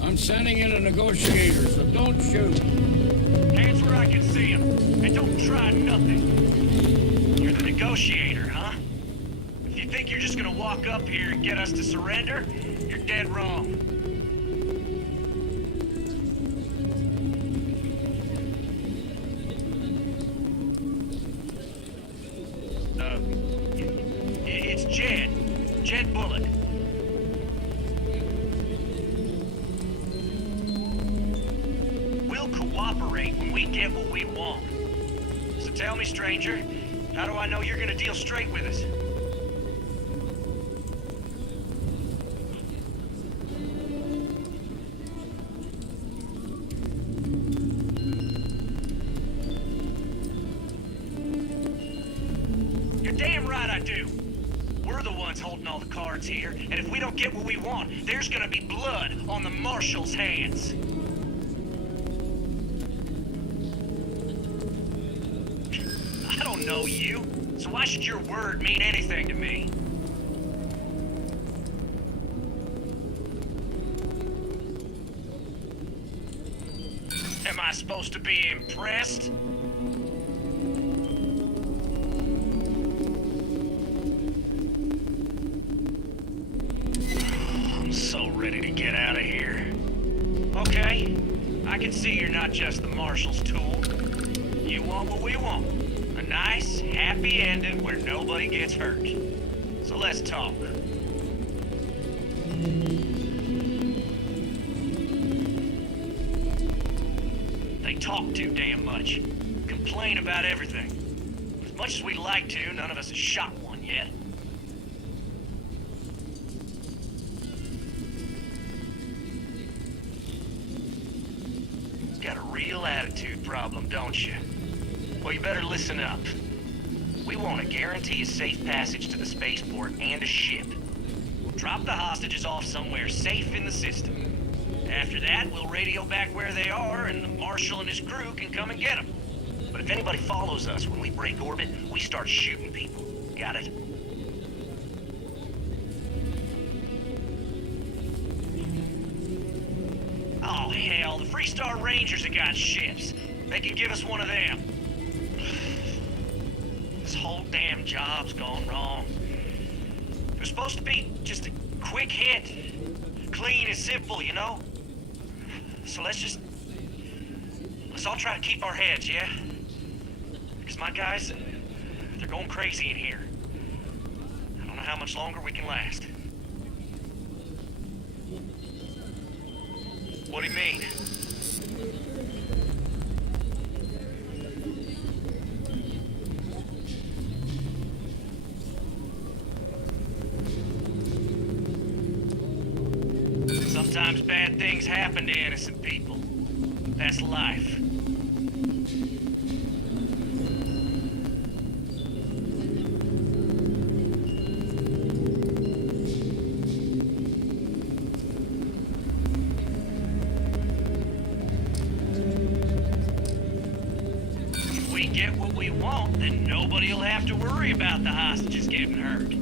I'm sending in a negotiator, so don't shoot. Hands where I can see them, and don't try nothing. You're the negotiator, huh? If you think you're just gonna walk up here and get us to surrender, you're dead wrong. It's Jed Bullock. We'll cooperate when we get what we want. So tell me, stranger, how do I know you're gonna deal straight with us? You're damn right I do. We're the ones holding all the cards here, and if we don't get what we want, there's gonna be blood on the Marshal's hands. I don't know you, so why should your word mean anything to me? Am I supposed to be impressed? I'm so ready to get out of here. Okay, I can see you're not just the Marshal's tool. You want what we want. A nice, happy ending where nobody gets hurt. So let's talk. They talk too damn much. Complain about everything. As much as we'd like to, none of us has shot one yet. Got a real attitude problem, don't you? Well, you better listen up. We want to guarantee a safe passage to the spaceport and a ship. We'll drop the hostages off somewhere safe in the system. After that, we'll radio back where they are, and the Marshal and his crew can come and get them. But if anybody follows us when we break orbit, we start shooting people. Got it? Oh, hell, the Freestar Rangers have got ships. They can give us one of them. This whole damn job's gone wrong. It was supposed to be just a quick hit. Clean and simple, you know? So let's all try to keep our heads, yeah? Because my guys, they're going crazy in here. I don't know how much longer we can last. What do you mean? Sometimes bad things happen to innocent people. That's life. If we get what we want, then nobody will have to worry about the hostages getting hurt.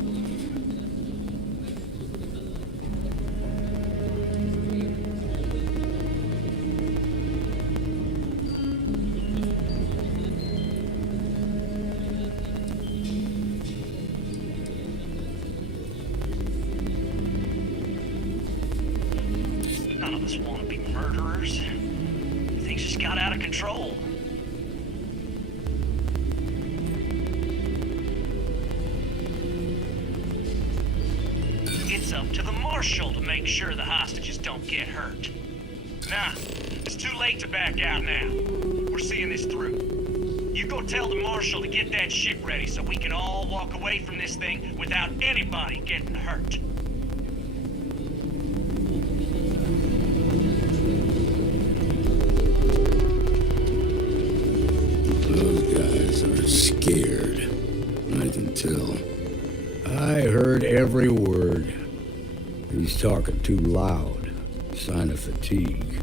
None of us want to be murderers. Things just got out of control. It's up to the Marshal to make sure the hostages don't get hurt. Nah, it's too late to back out now. We're seeing this through. You go tell the Marshal to get that ship ready so we can all walk away from this thing without anybody getting hurt. Those guys are scared. I can tell. I heard every word. He's talking too loud. Sign of fatigue.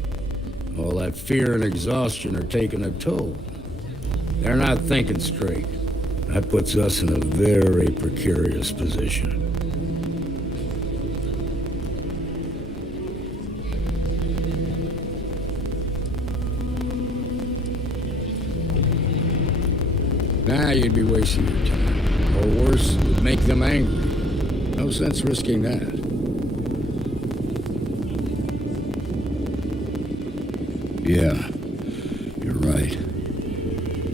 All that fear and exhaustion are taking a toll. They're not thinking straight. That puts us in a very precarious position. Now you'd be wasting your time. Or worse, it'd make them angry. No sense risking that. Yeah, you're right.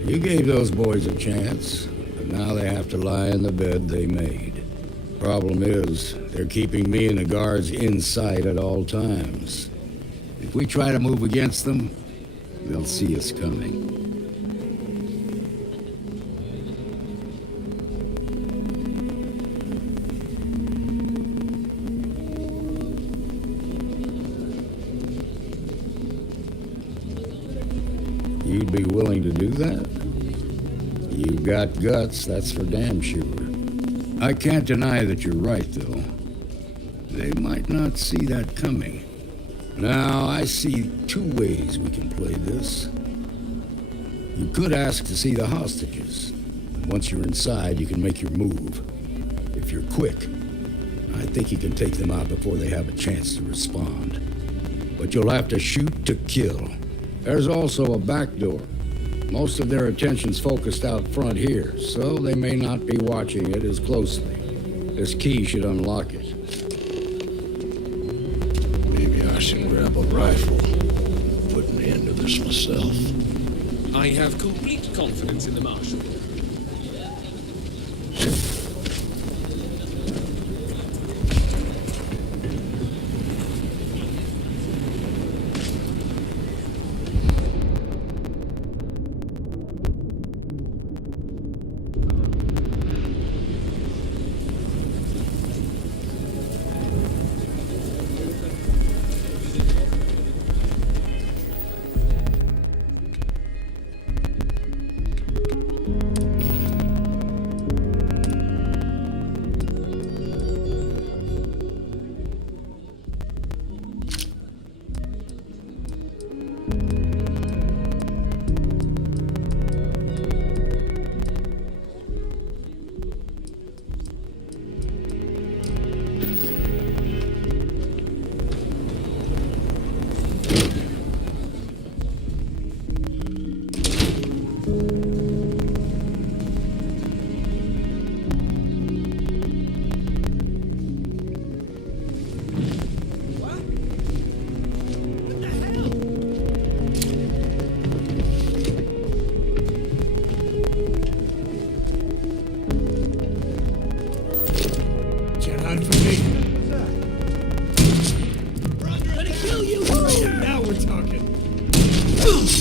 You gave those boys a chance, but now they have to lie in the bed they made. Problem is, they're keeping me and the guards in sight at all times. If we try to move against them, they'll see us coming. You'd be willing to do that? You've got guts, that's for damn sure. I can't deny that you're right, though. They might not see that coming. Now, I see two ways we can play this. You could ask to see the hostages. Once you're inside, you can make your move. If you're quick, I think you can take them out before they have a chance to respond. But you'll have to shoot to kill. There's also a back door. Most of their attention's focused out front here, so they may not be watching it as closely. This key should unlock it. Maybe I should grab a rifle. Put an end to this myself. I have complete confidence in the Marshal.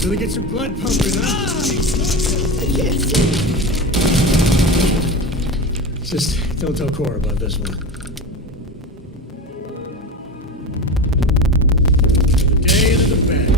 Gonna get your blood pumping, huh? Just don't tell Cora about this one. The day of the bad.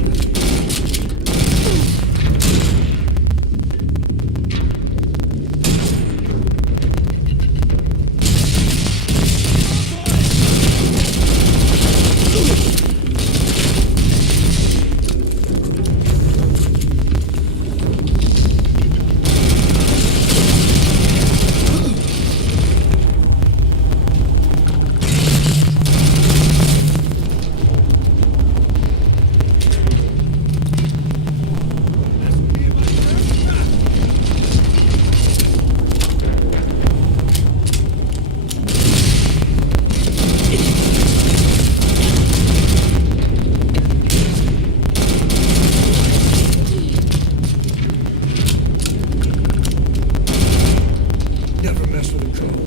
Never mess with a code.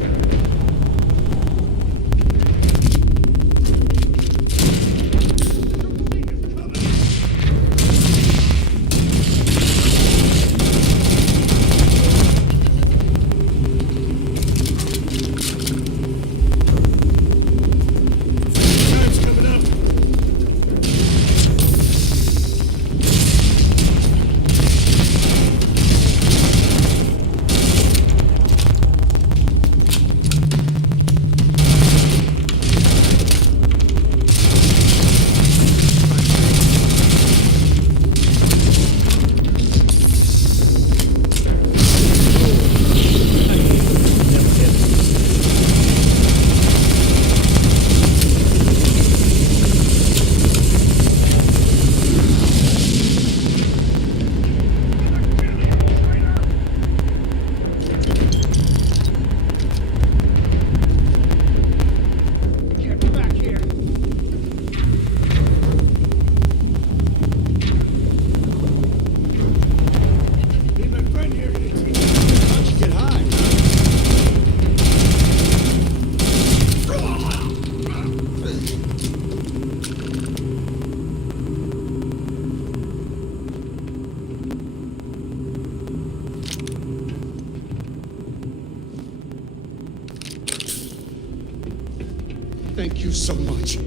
Thank you so much.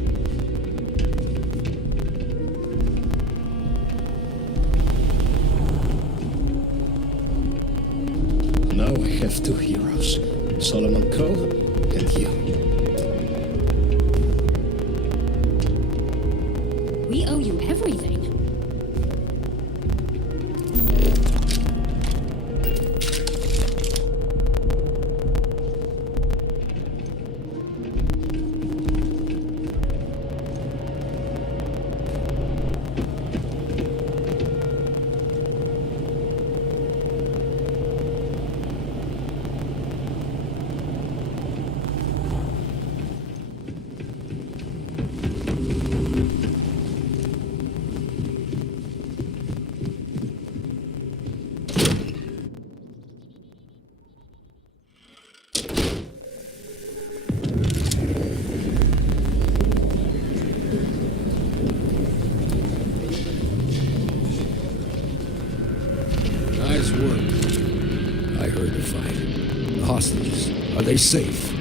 Now I have two heroes, Solomon Coe and you. We owe you everything. Nice work. I heard the fight. The hostages, are they safe?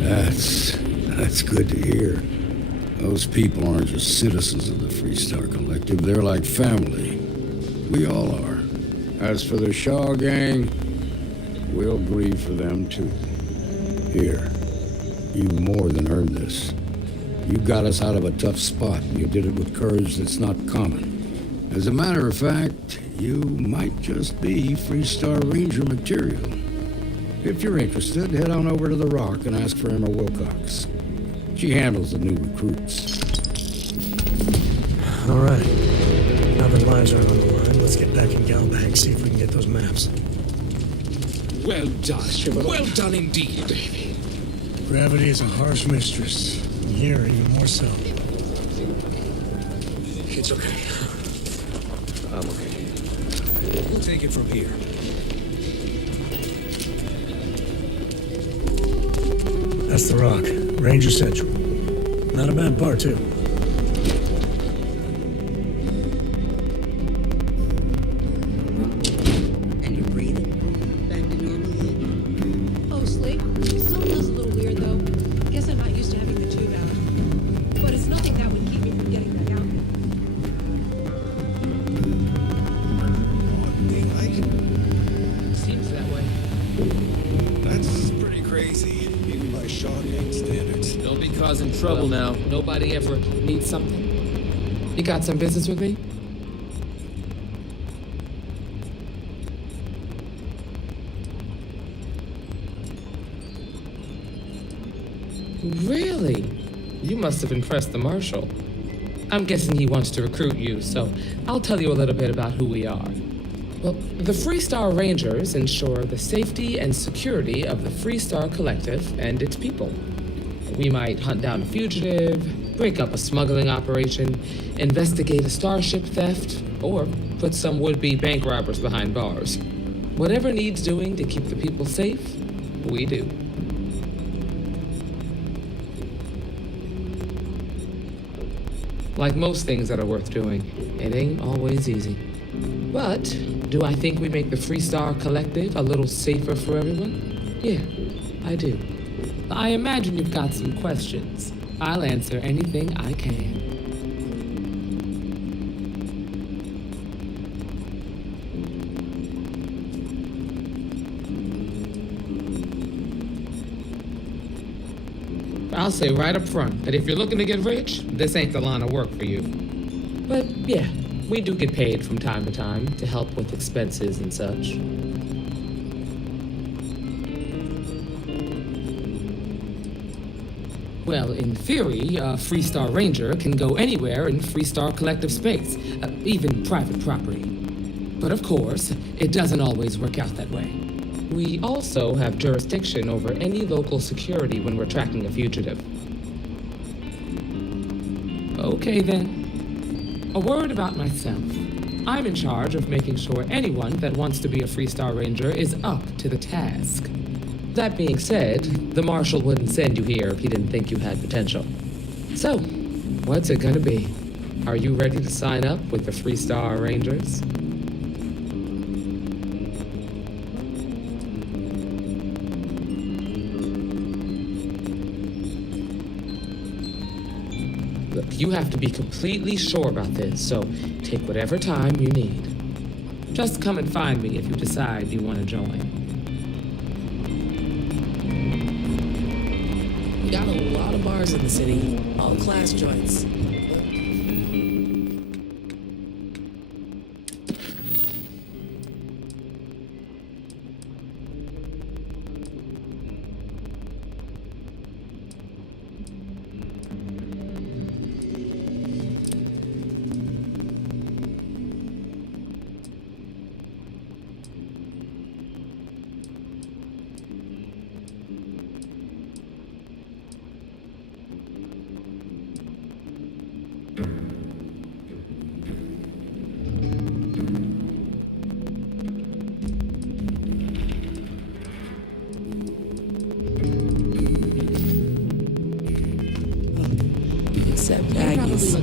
That's good to hear. Those people aren't just citizens of the Freestar Collective, they're like family. We all are. As for the Shaw gang, we'll grieve for them too. Here, you've more than earned this. You got us out of a tough spot, and you did it with courage that's not common. As a matter of fact, you might just be Freestar Ranger material. If you're interested, head on over to the Rock and ask for Emma Wilcox. She handles the new recruits. All right. Now that lives are on the line, let's get back in Galbank, see if we can get those maps. Well done. Well done indeed, Davy. Gravity is a harsh mistress. And here, even more so. It's okay. I'm okay. We'll take it from here. That's the Rock. Ranger Central. Not a bad part, too. Stargate standards. Don't be causing trouble now. Nobody ever needs something. You got some business with me? Really? You must have impressed the Marshal. I'm guessing he wants to recruit you, so I'll tell you a little bit about who we are. Well, the Freestar Rangers ensure the safety and security of the Freestar Collective and its people. We might hunt down a fugitive, break up a smuggling operation, investigate a starship theft, or put some would-be bank robbers behind bars. Whatever needs doing to keep the people safe, we do. Like most things that are worth doing, it ain't always easy. But do I think we make the Freestar Collective a little safer for everyone? Yeah, I do. I imagine you've got some questions. I'll answer anything I can. I'll say right up front that if you're looking to get rich, this ain't the line of work for you. But yeah, we do get paid from time to time to help with expenses and such. Well, in theory, a Freestar Ranger can go anywhere in Freestar Collective space, even private property. But of course, it doesn't always work out that way. We also have jurisdiction over any local security when we're tracking a fugitive. Okay then. A word about myself. I'm in charge of making sure anyone that wants to be a Freestar Ranger is up to the task. That being said, the Marshal wouldn't send you here if he didn't think you had potential. So, what's it gonna be? Are you ready to sign up with the Freestar Rangers? Look, you have to be completely sure about this, so take whatever time you need. Just come and find me if you decide you want to join. We got a lot of bars in the city, all class joints. Except Aggie's.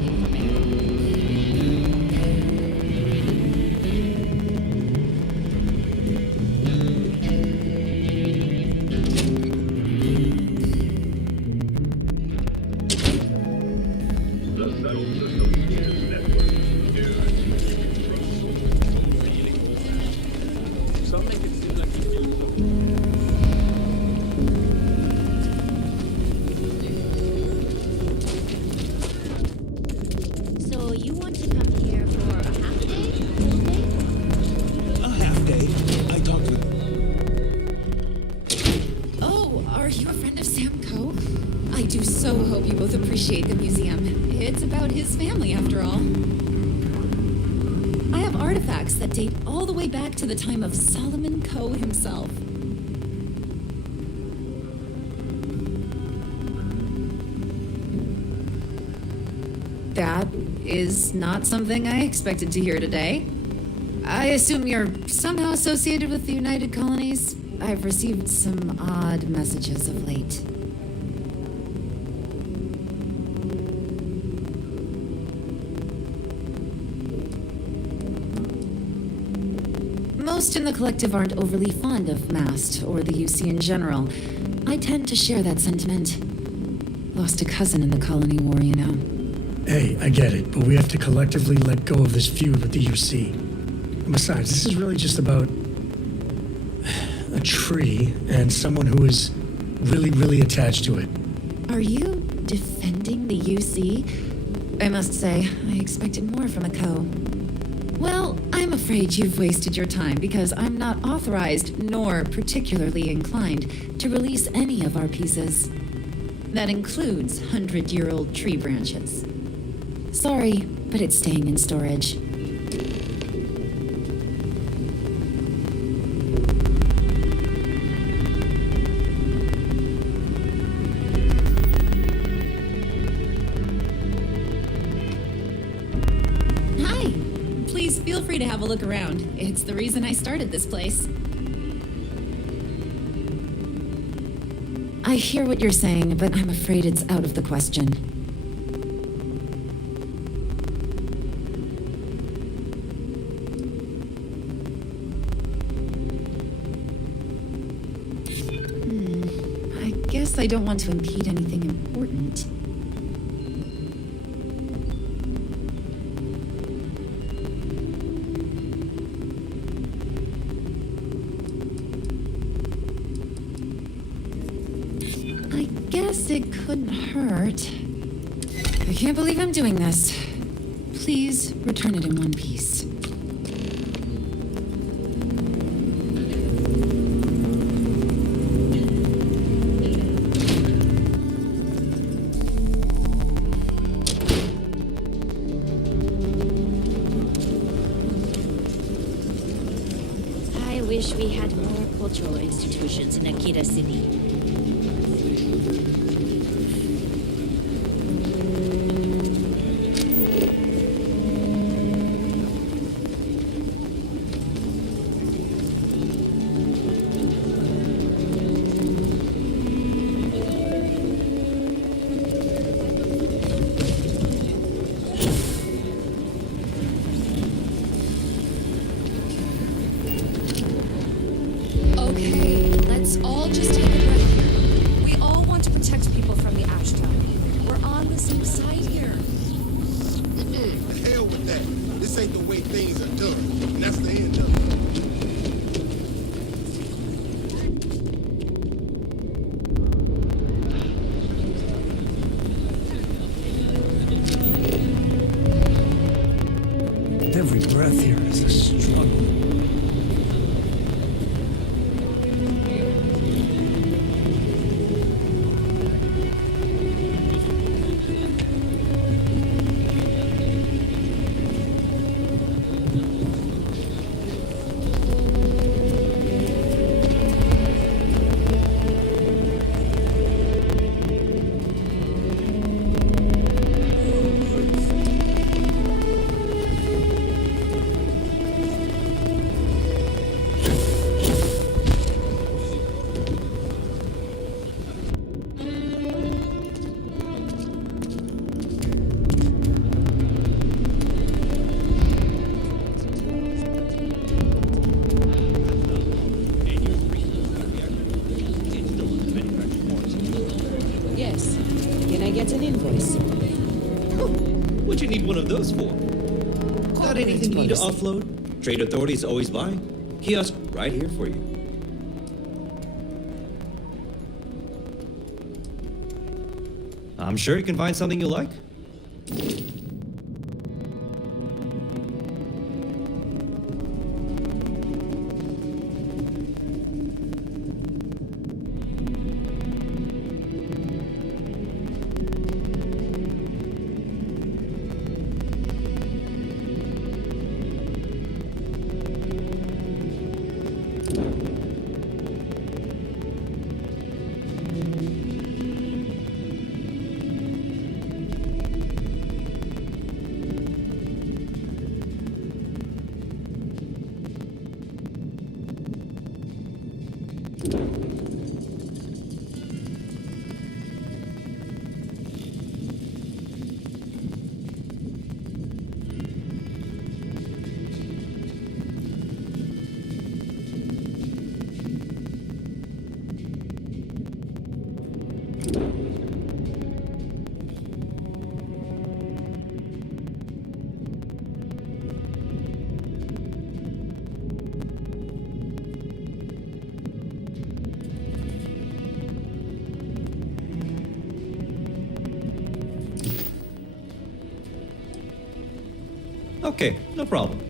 So you want to come here for a half day? Full day? A half day. I talked with... Oh, are you a friend of Sam Coe? I do so hope you both appreciate the museum. It's about his family, after all. I have artifacts that date all the way back to the time of Solomon Coe himself. That is not something I expected to hear today. I assume you're somehow associated with the United Colonies? I've received some odd messages of late. Most in the collective aren't overly fond of MAST or the UC in general. I tend to share that sentiment. Lost a cousin in the colony war, you know. Hey, I get it, but we have to collectively let go of this feud with the UC. And besides, this is really just about a tree and someone who is really attached to it. Are you defending the UC? I must say, I expected more from a co. Well, I'm afraid you've wasted your time because I'm not authorized nor particularly inclined to release any of our pieces. That includes 100-year-old tree branches. Sorry, but it's staying in storage. Hi! Please feel free to have a look around. It's the reason I started this place. I hear what you're saying, but I'm afraid it's out of the question. I guess I don't want to impede anything important. It couldn't hurt. I can't believe I'm doing this. Please return it in one piece. I wish we had more cultural institutions in Akita City. Okay, let's all just take a breath here. We all want to protect people from the ash tower. We're on the same side here. The hell with that. This ain't the way things are done. And that's the end of it. Every breath here is a struggle. Yes. Can I get an invoice? What'd you need one of those for? Got anything you need to offload? Trade authorities always buy. Kiosk right here for you. I'm sure you can find something you like. Okay, no problem.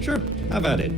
Sure, have at it.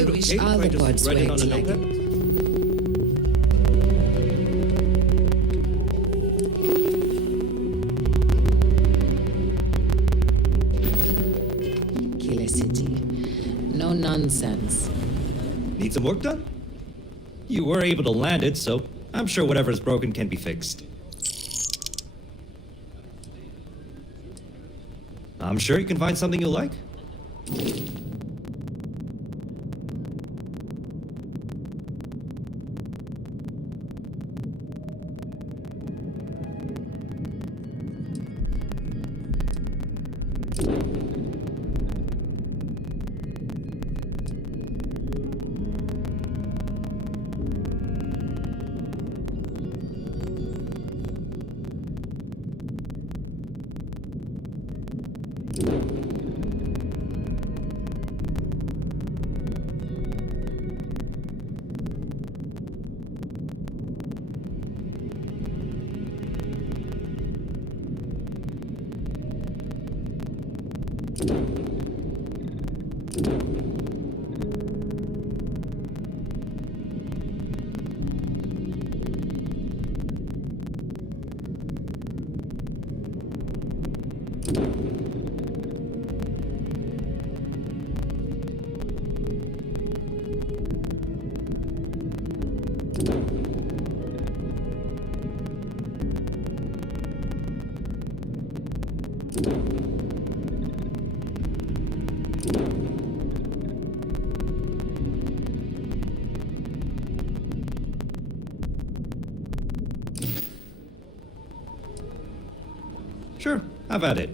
I wish all the pods write it on worked a like notepad? Killer City. No nonsense. Need some work done? You were able to land it, so I'm sure whatever's broken can be fixed. I'm sure you can find something you'll like. Sure, have at it.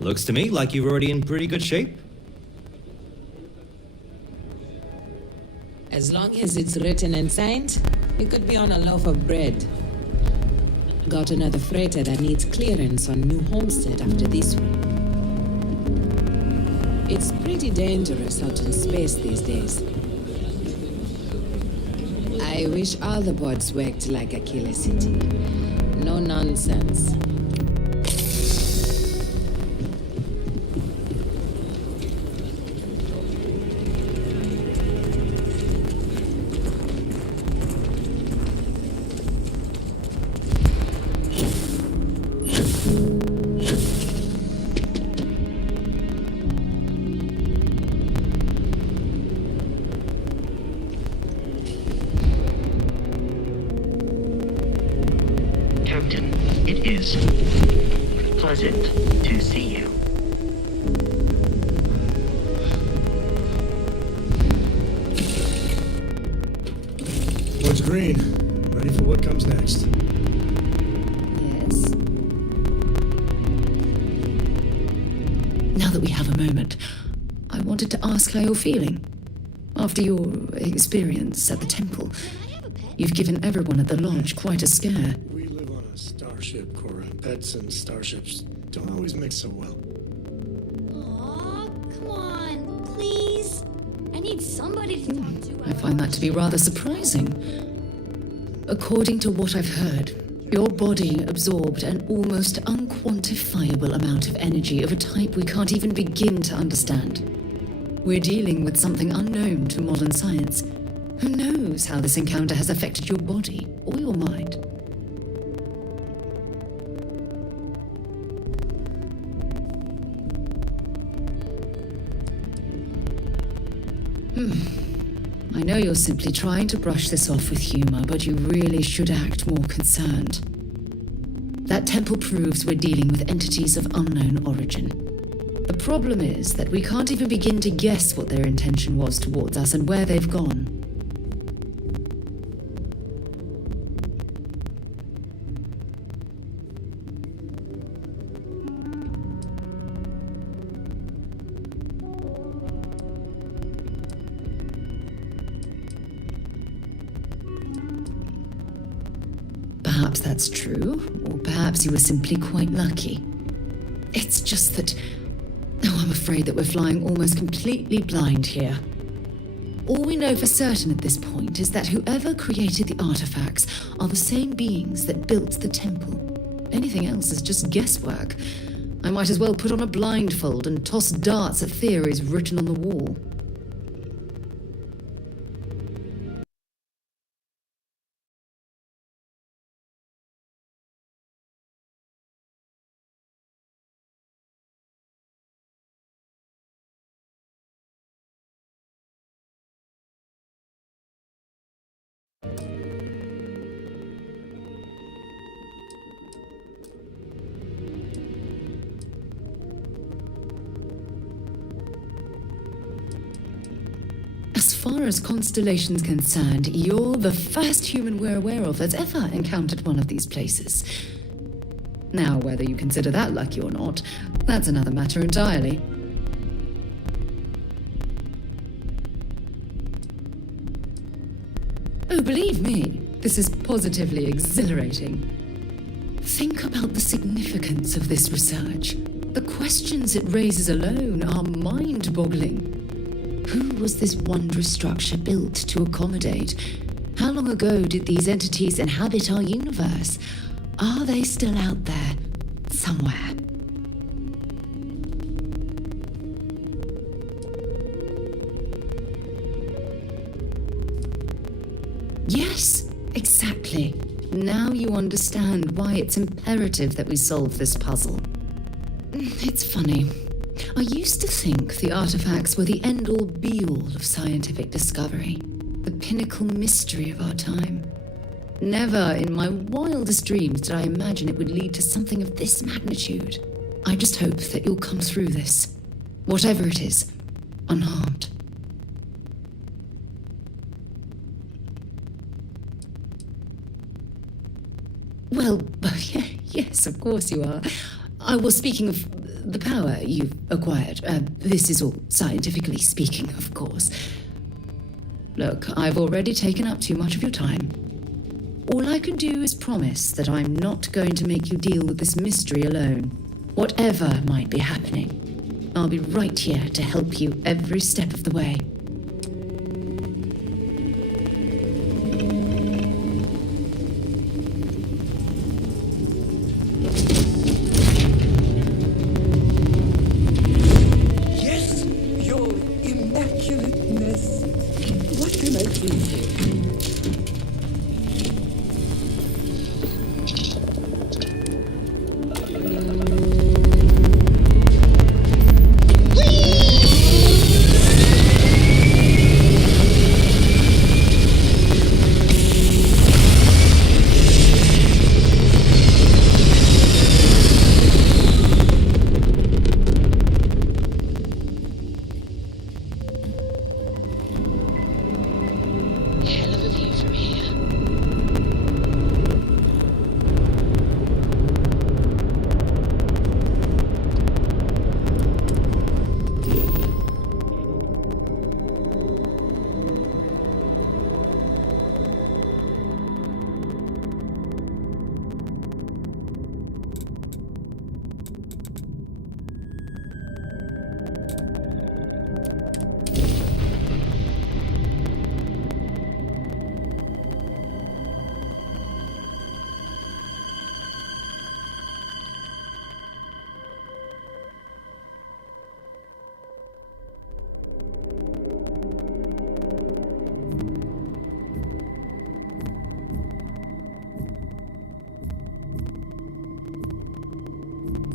Looks to me like you're already in pretty good shape. As long as it's written and signed, it could be on a loaf of bread. Got another freighter that needs clearance on New Homestead after this one. It's pretty dangerous out in space these days. I wish all the boards worked like a killer city. No nonsense. Captain, it is pleasant to see you. What's green? Ready for what comes next? Yes. Now that we have a moment, I wanted to ask how you're feeling. After your experience at the temple, you've given everyone at the lodge quite a scare. We live on a starship, Cora. Pets and starships don't always mix so well. Aw, come on, please. I need somebody to talk to. I find that to be rather surprising. According to what I've heard, your body absorbed an almost unquantifiable amount of energy of a type we can't even begin to understand. We're dealing with something unknown to modern science. Who knows how this encounter has affected your body or your mind? I know you're simply trying to brush this off with humor, but you really should act more concerned. That temple proves we're dealing with entities of unknown origin. The problem is that we can't even begin to guess what their intention was towards us and where they've gone. Perhaps that's true, or perhaps you were simply quite lucky. It's just that... Oh, I'm afraid that we're flying almost completely blind here. All we know for certain at this point is that whoever created the artifacts are the same beings that built the temple. Anything else is just guesswork. I might as well put on a blindfold and toss darts at theories written on the wall. As far as Constellation's concerned, you're the first human we're aware of that's ever encountered one of these places. Now, whether you consider that lucky or not, that's another matter entirely. Oh, believe me, this is positively exhilarating. Think about the significance of this research. The questions it raises alone are mind-boggling. Who was this wondrous structure built to accommodate? How long ago did these entities inhabit our universe? Are they still out there, somewhere? Yes, exactly. Now you understand why it's imperative that we solve this puzzle. It's funny. I used to think the artifacts were the end-all be-all of scientific discovery, the pinnacle mystery of our time. Never in my wildest dreams did I imagine it would lead to something of this magnitude. I just hope that you'll come through this, whatever it is, unharmed. Well, yes, of course you are. I was speaking of the power you've acquired. This is all scientifically speaking, of course. Look, I've already taken up too much of your time. All I can do is promise that I'm not going to make you deal with this mystery alone. Whatever might be happening, I'll be right here to help you every step of the way. Yes, your immaculateness. What can I do for you? Hell of a view from here.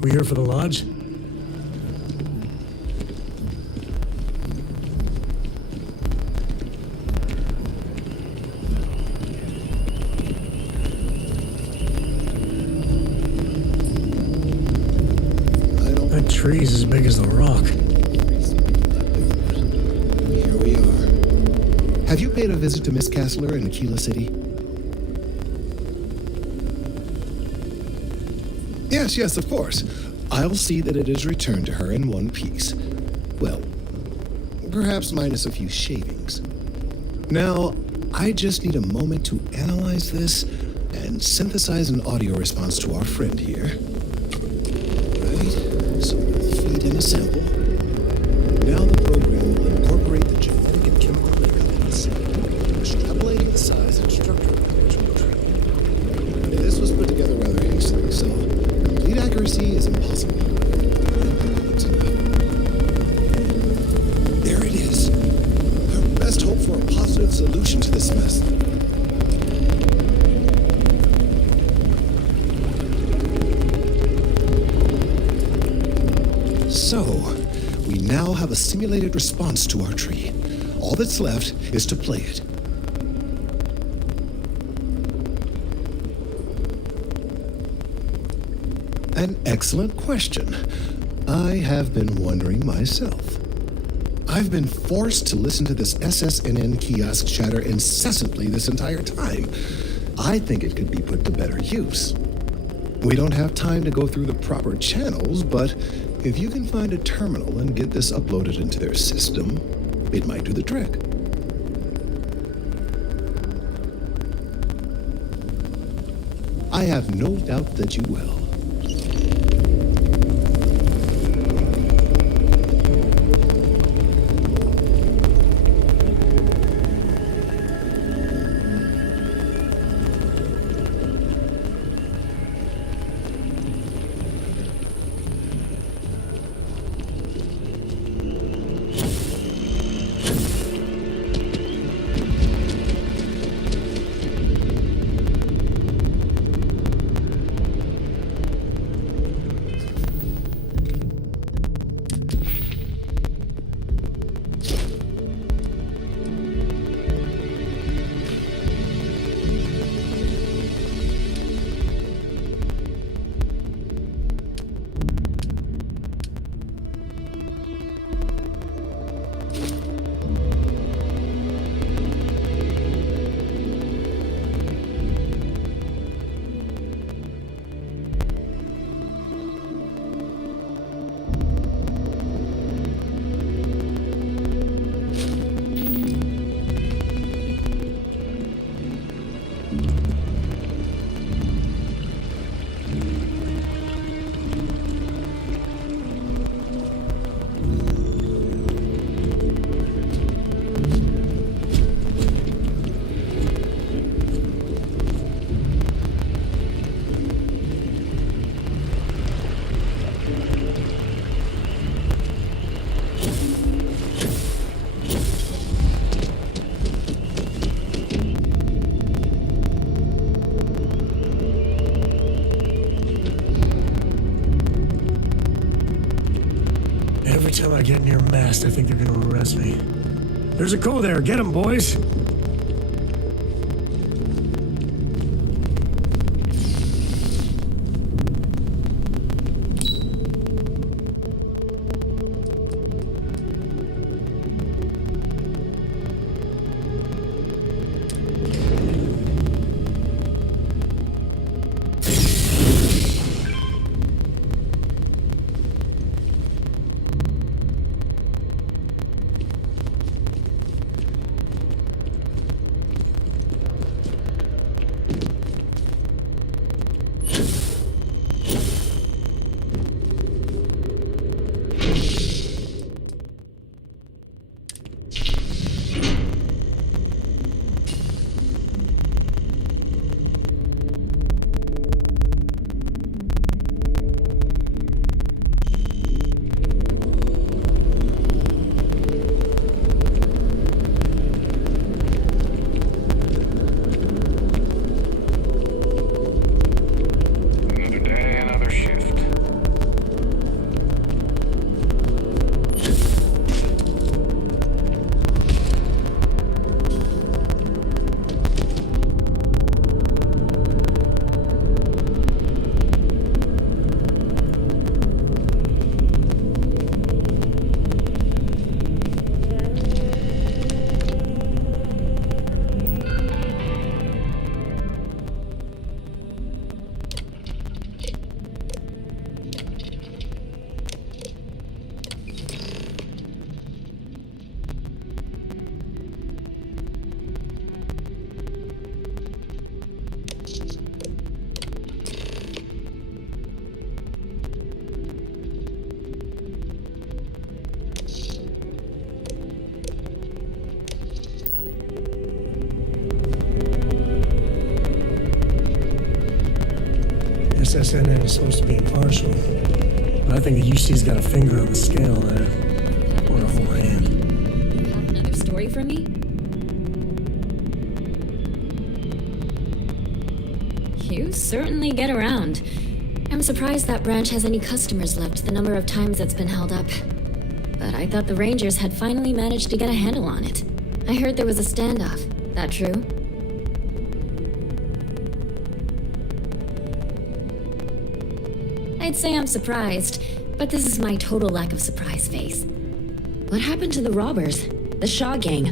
We here for the lodge? That tree's as big as the rock. Here we are. Have you paid a visit to Miss Castler in Aquila City? Yes, of course. I'll see that it is returned to her in one piece. Well, perhaps minus a few shavings. Now, I just need a moment to analyze this and synthesize an audio response to our friend here. Right, so we'll feed in a sample. Now the program will incorporate the genetic and chemical makeup of the sample, extrapolating the size and structure of the original tree. This was put together rather hastily, so complete accuracy is impossible. There it is. Our best hope for a positive solution to this mess. So, we now have a simulated response to our tree. All that's left is to play it. An excellent question. I have been wondering myself. I've been forced to listen to this SSNN kiosk chatter incessantly this entire time. I think it could be put to better use. We don't have time to go through the proper channels, but if you can find a terminal and get this uploaded into their system, it might do the trick. I have no doubt that you will. I get near mast, I think they're gonna arrest me. There's a co there. Get him, boys. SSNN is supposed to be impartial, but I think the UC's got a finger on the scale there, or a whole hand. You have another story for me? You certainly get around. I'm surprised that branch has any customers left, the number of times it's been held up. But I thought the Rangers had finally managed to get a handle on it. I heard there was a standoff. That true? I'd say I'm surprised, but this is my total lack of surprise face. What happened to the robbers? The Shaw gang?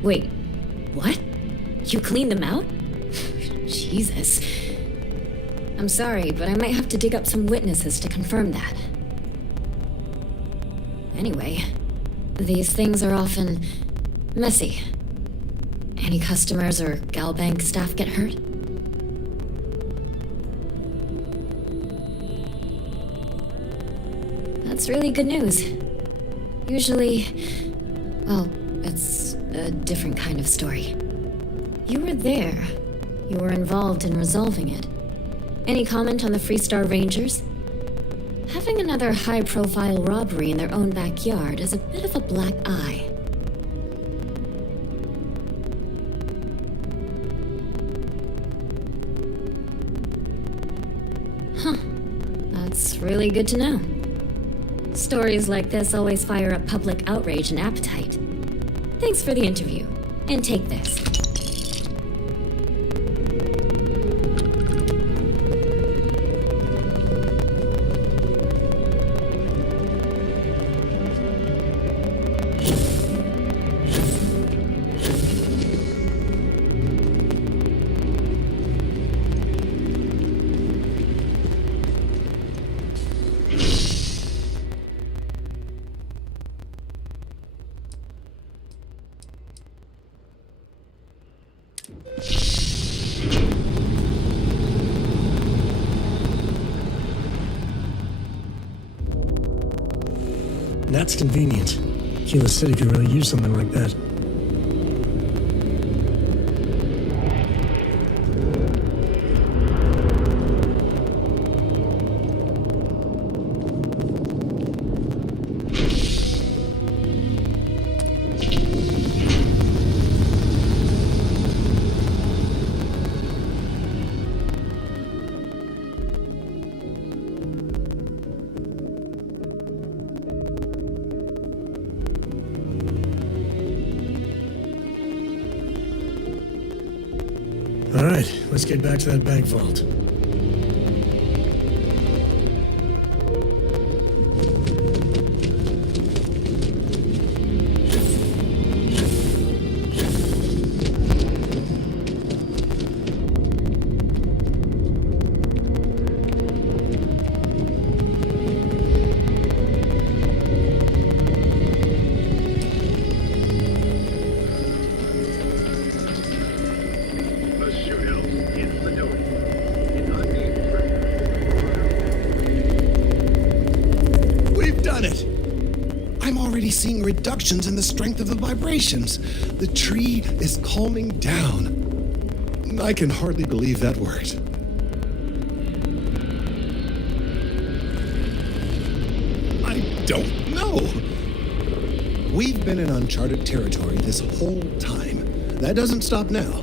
Wait, what? You cleaned them out? Jesus. I'm sorry, but I might have to dig up some witnesses to confirm that. Anyway, these things are often messy. Any customers or Galbank staff get hurt? That's really good news. Usually, well, it's a different kind of story. You were there. You were involved in resolving it. Any comment on the Freestar Rangers? Having another high-profile robbery in their own backyard is a bit of a black eye. Huh. That's really good to know. Stories like this always fire up public outrage and appetite. Thanks for the interview. And take this. That's convenient. Kila City could really use something like that. All right, let's get back to that bank vault. Seeing reductions in the strength of the vibrations. The tree is calming down. I can hardly believe that worked. I don't know. We've been in uncharted territory this whole time. That doesn't stop now.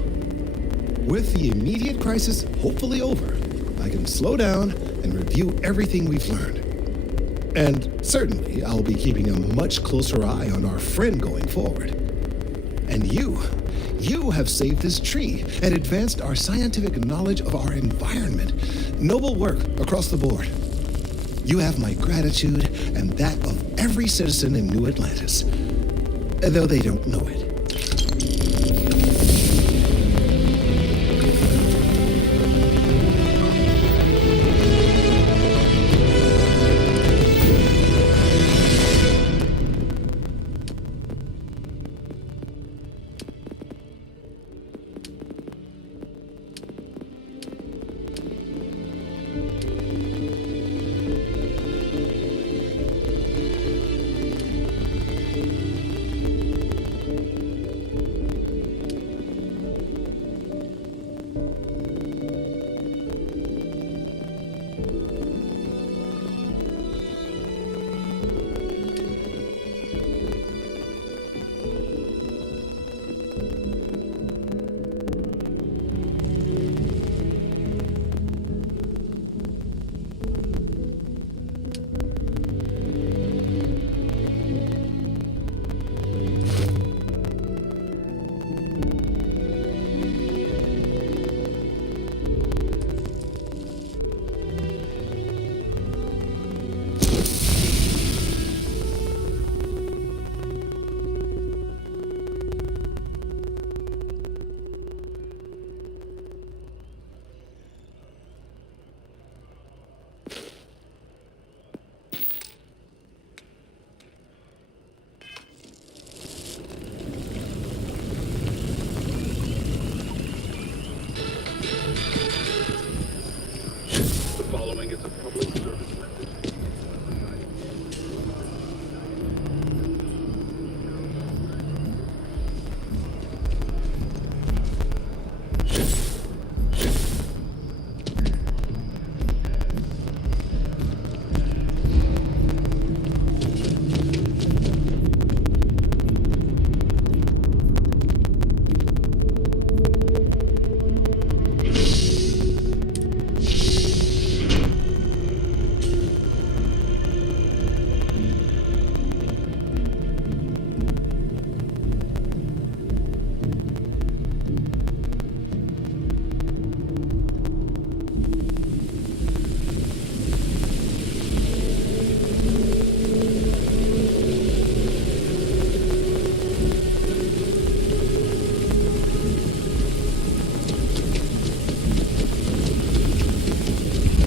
With the immediate crisis hopefully over, I can slow down and review everything we've learned. And certainly, I'll be keeping a much closer eye on our friend going forward. And you have saved this tree and advanced our scientific knowledge of our environment. Noble work across the board. You have my gratitude and that of every citizen in New Atlantis, though they don't know it.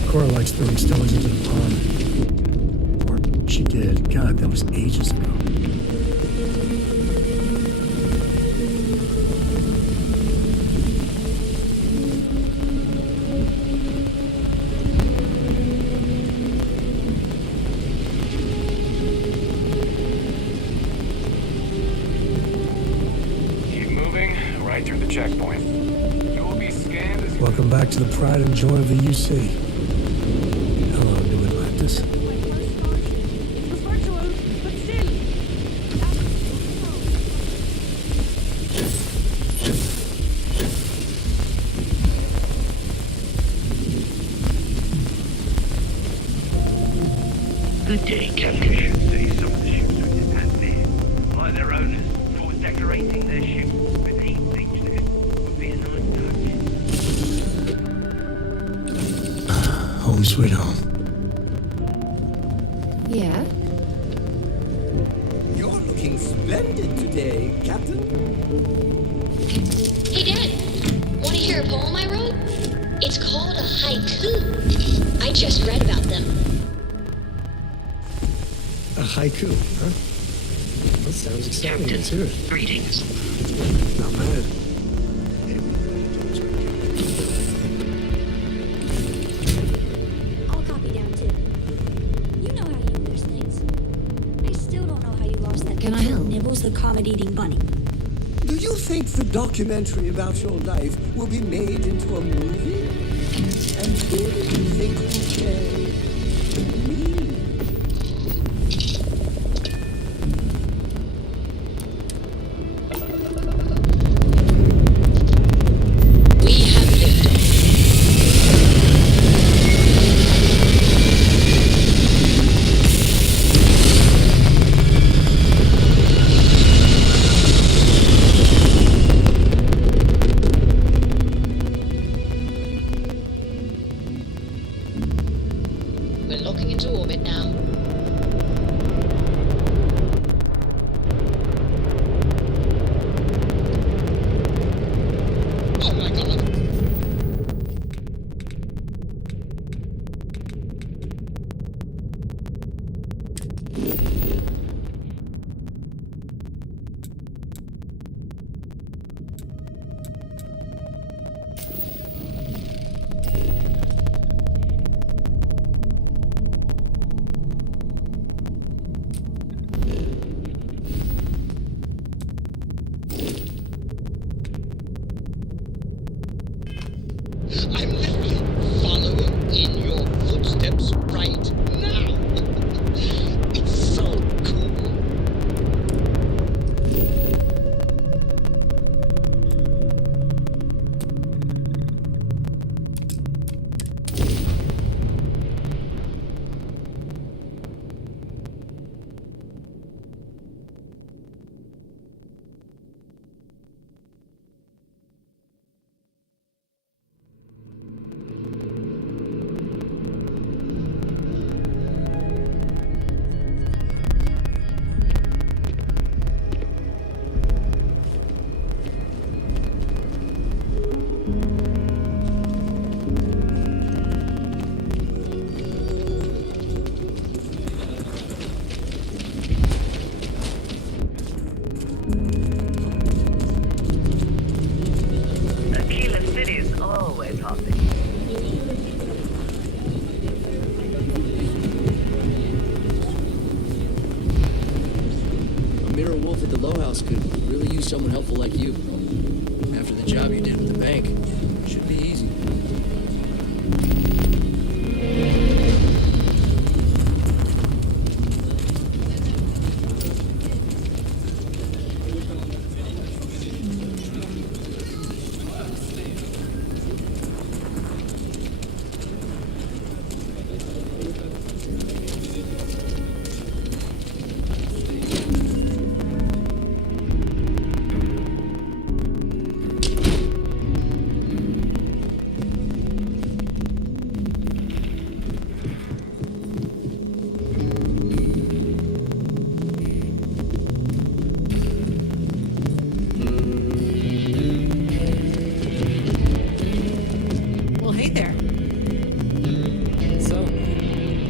Cora likes throwing stones into the pond. Or she did. God, that was ages ago. Keep moving right through the checkpoint. You will be scanned as Welcome back to the pride and joy of the UC. Hello, New Atlantis. Good day, Captain. See some of the ships are just had there. Like their owners, before decorating their ship with heat bleach there. Would be a nice touch. Home sweet home. Yeah? You're looking splendid today, Captain. Hey, Dad. Want to hear a poem I wrote? It's called a haiku. I just read about them. A haiku, huh? That sounds exciting. Let's hear it. Greetings. Not bad. I'll copy down too. You know how you lose things. I still don't know how you lost that. Can I help? Nibbles the comet-eating bunny. Do you think the documentary about your life will be made into a movie? And who do you think will play me? We have liftoff. We're locking into orbit now. Oh my god. I'm literally following in your footsteps right now. It's so cool. Aquila City is always hopping. A mirror wolf at the Low House could really use someone helpful like you. After the job you did with the bank, should be easy. Well, hey there. So,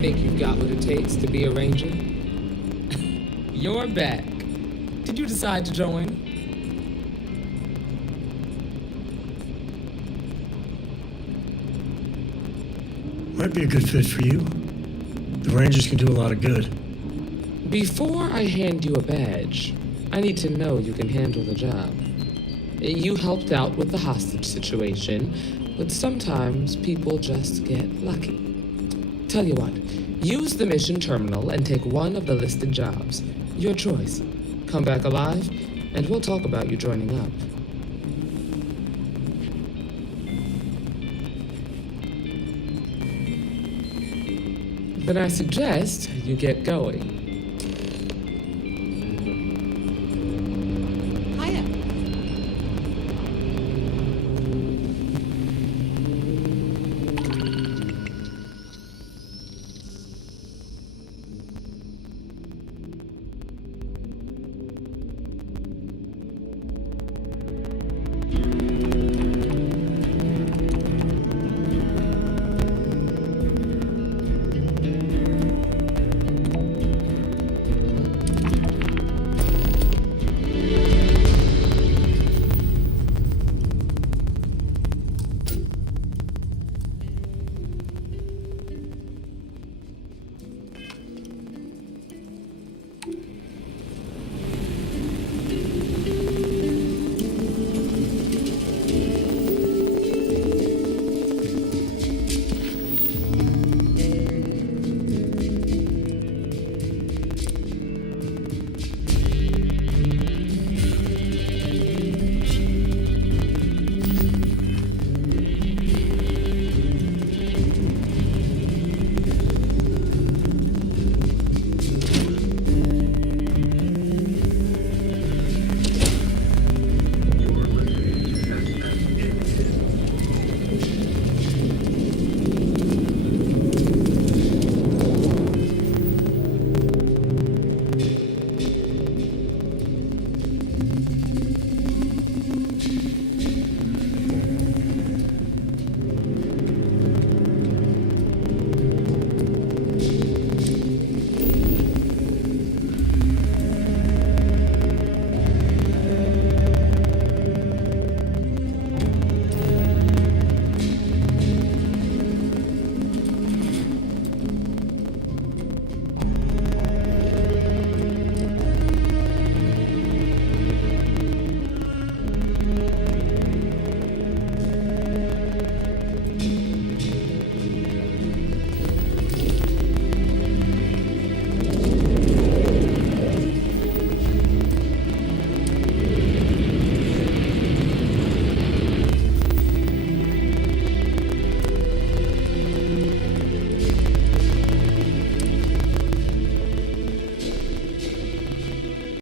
think you've got what it takes to be a ranger? You're back. Did you decide to join? Might be a good fit for you. The Rangers can do a lot of good. Before I hand you a badge, I need to know you can handle the job. You helped out with the hostage situation, but sometimes people just get lucky. Tell you what, use the mission terminal and take one of the listed jobs. Your choice. Come back alive, and we'll talk about you joining up. Then I suggest you get going.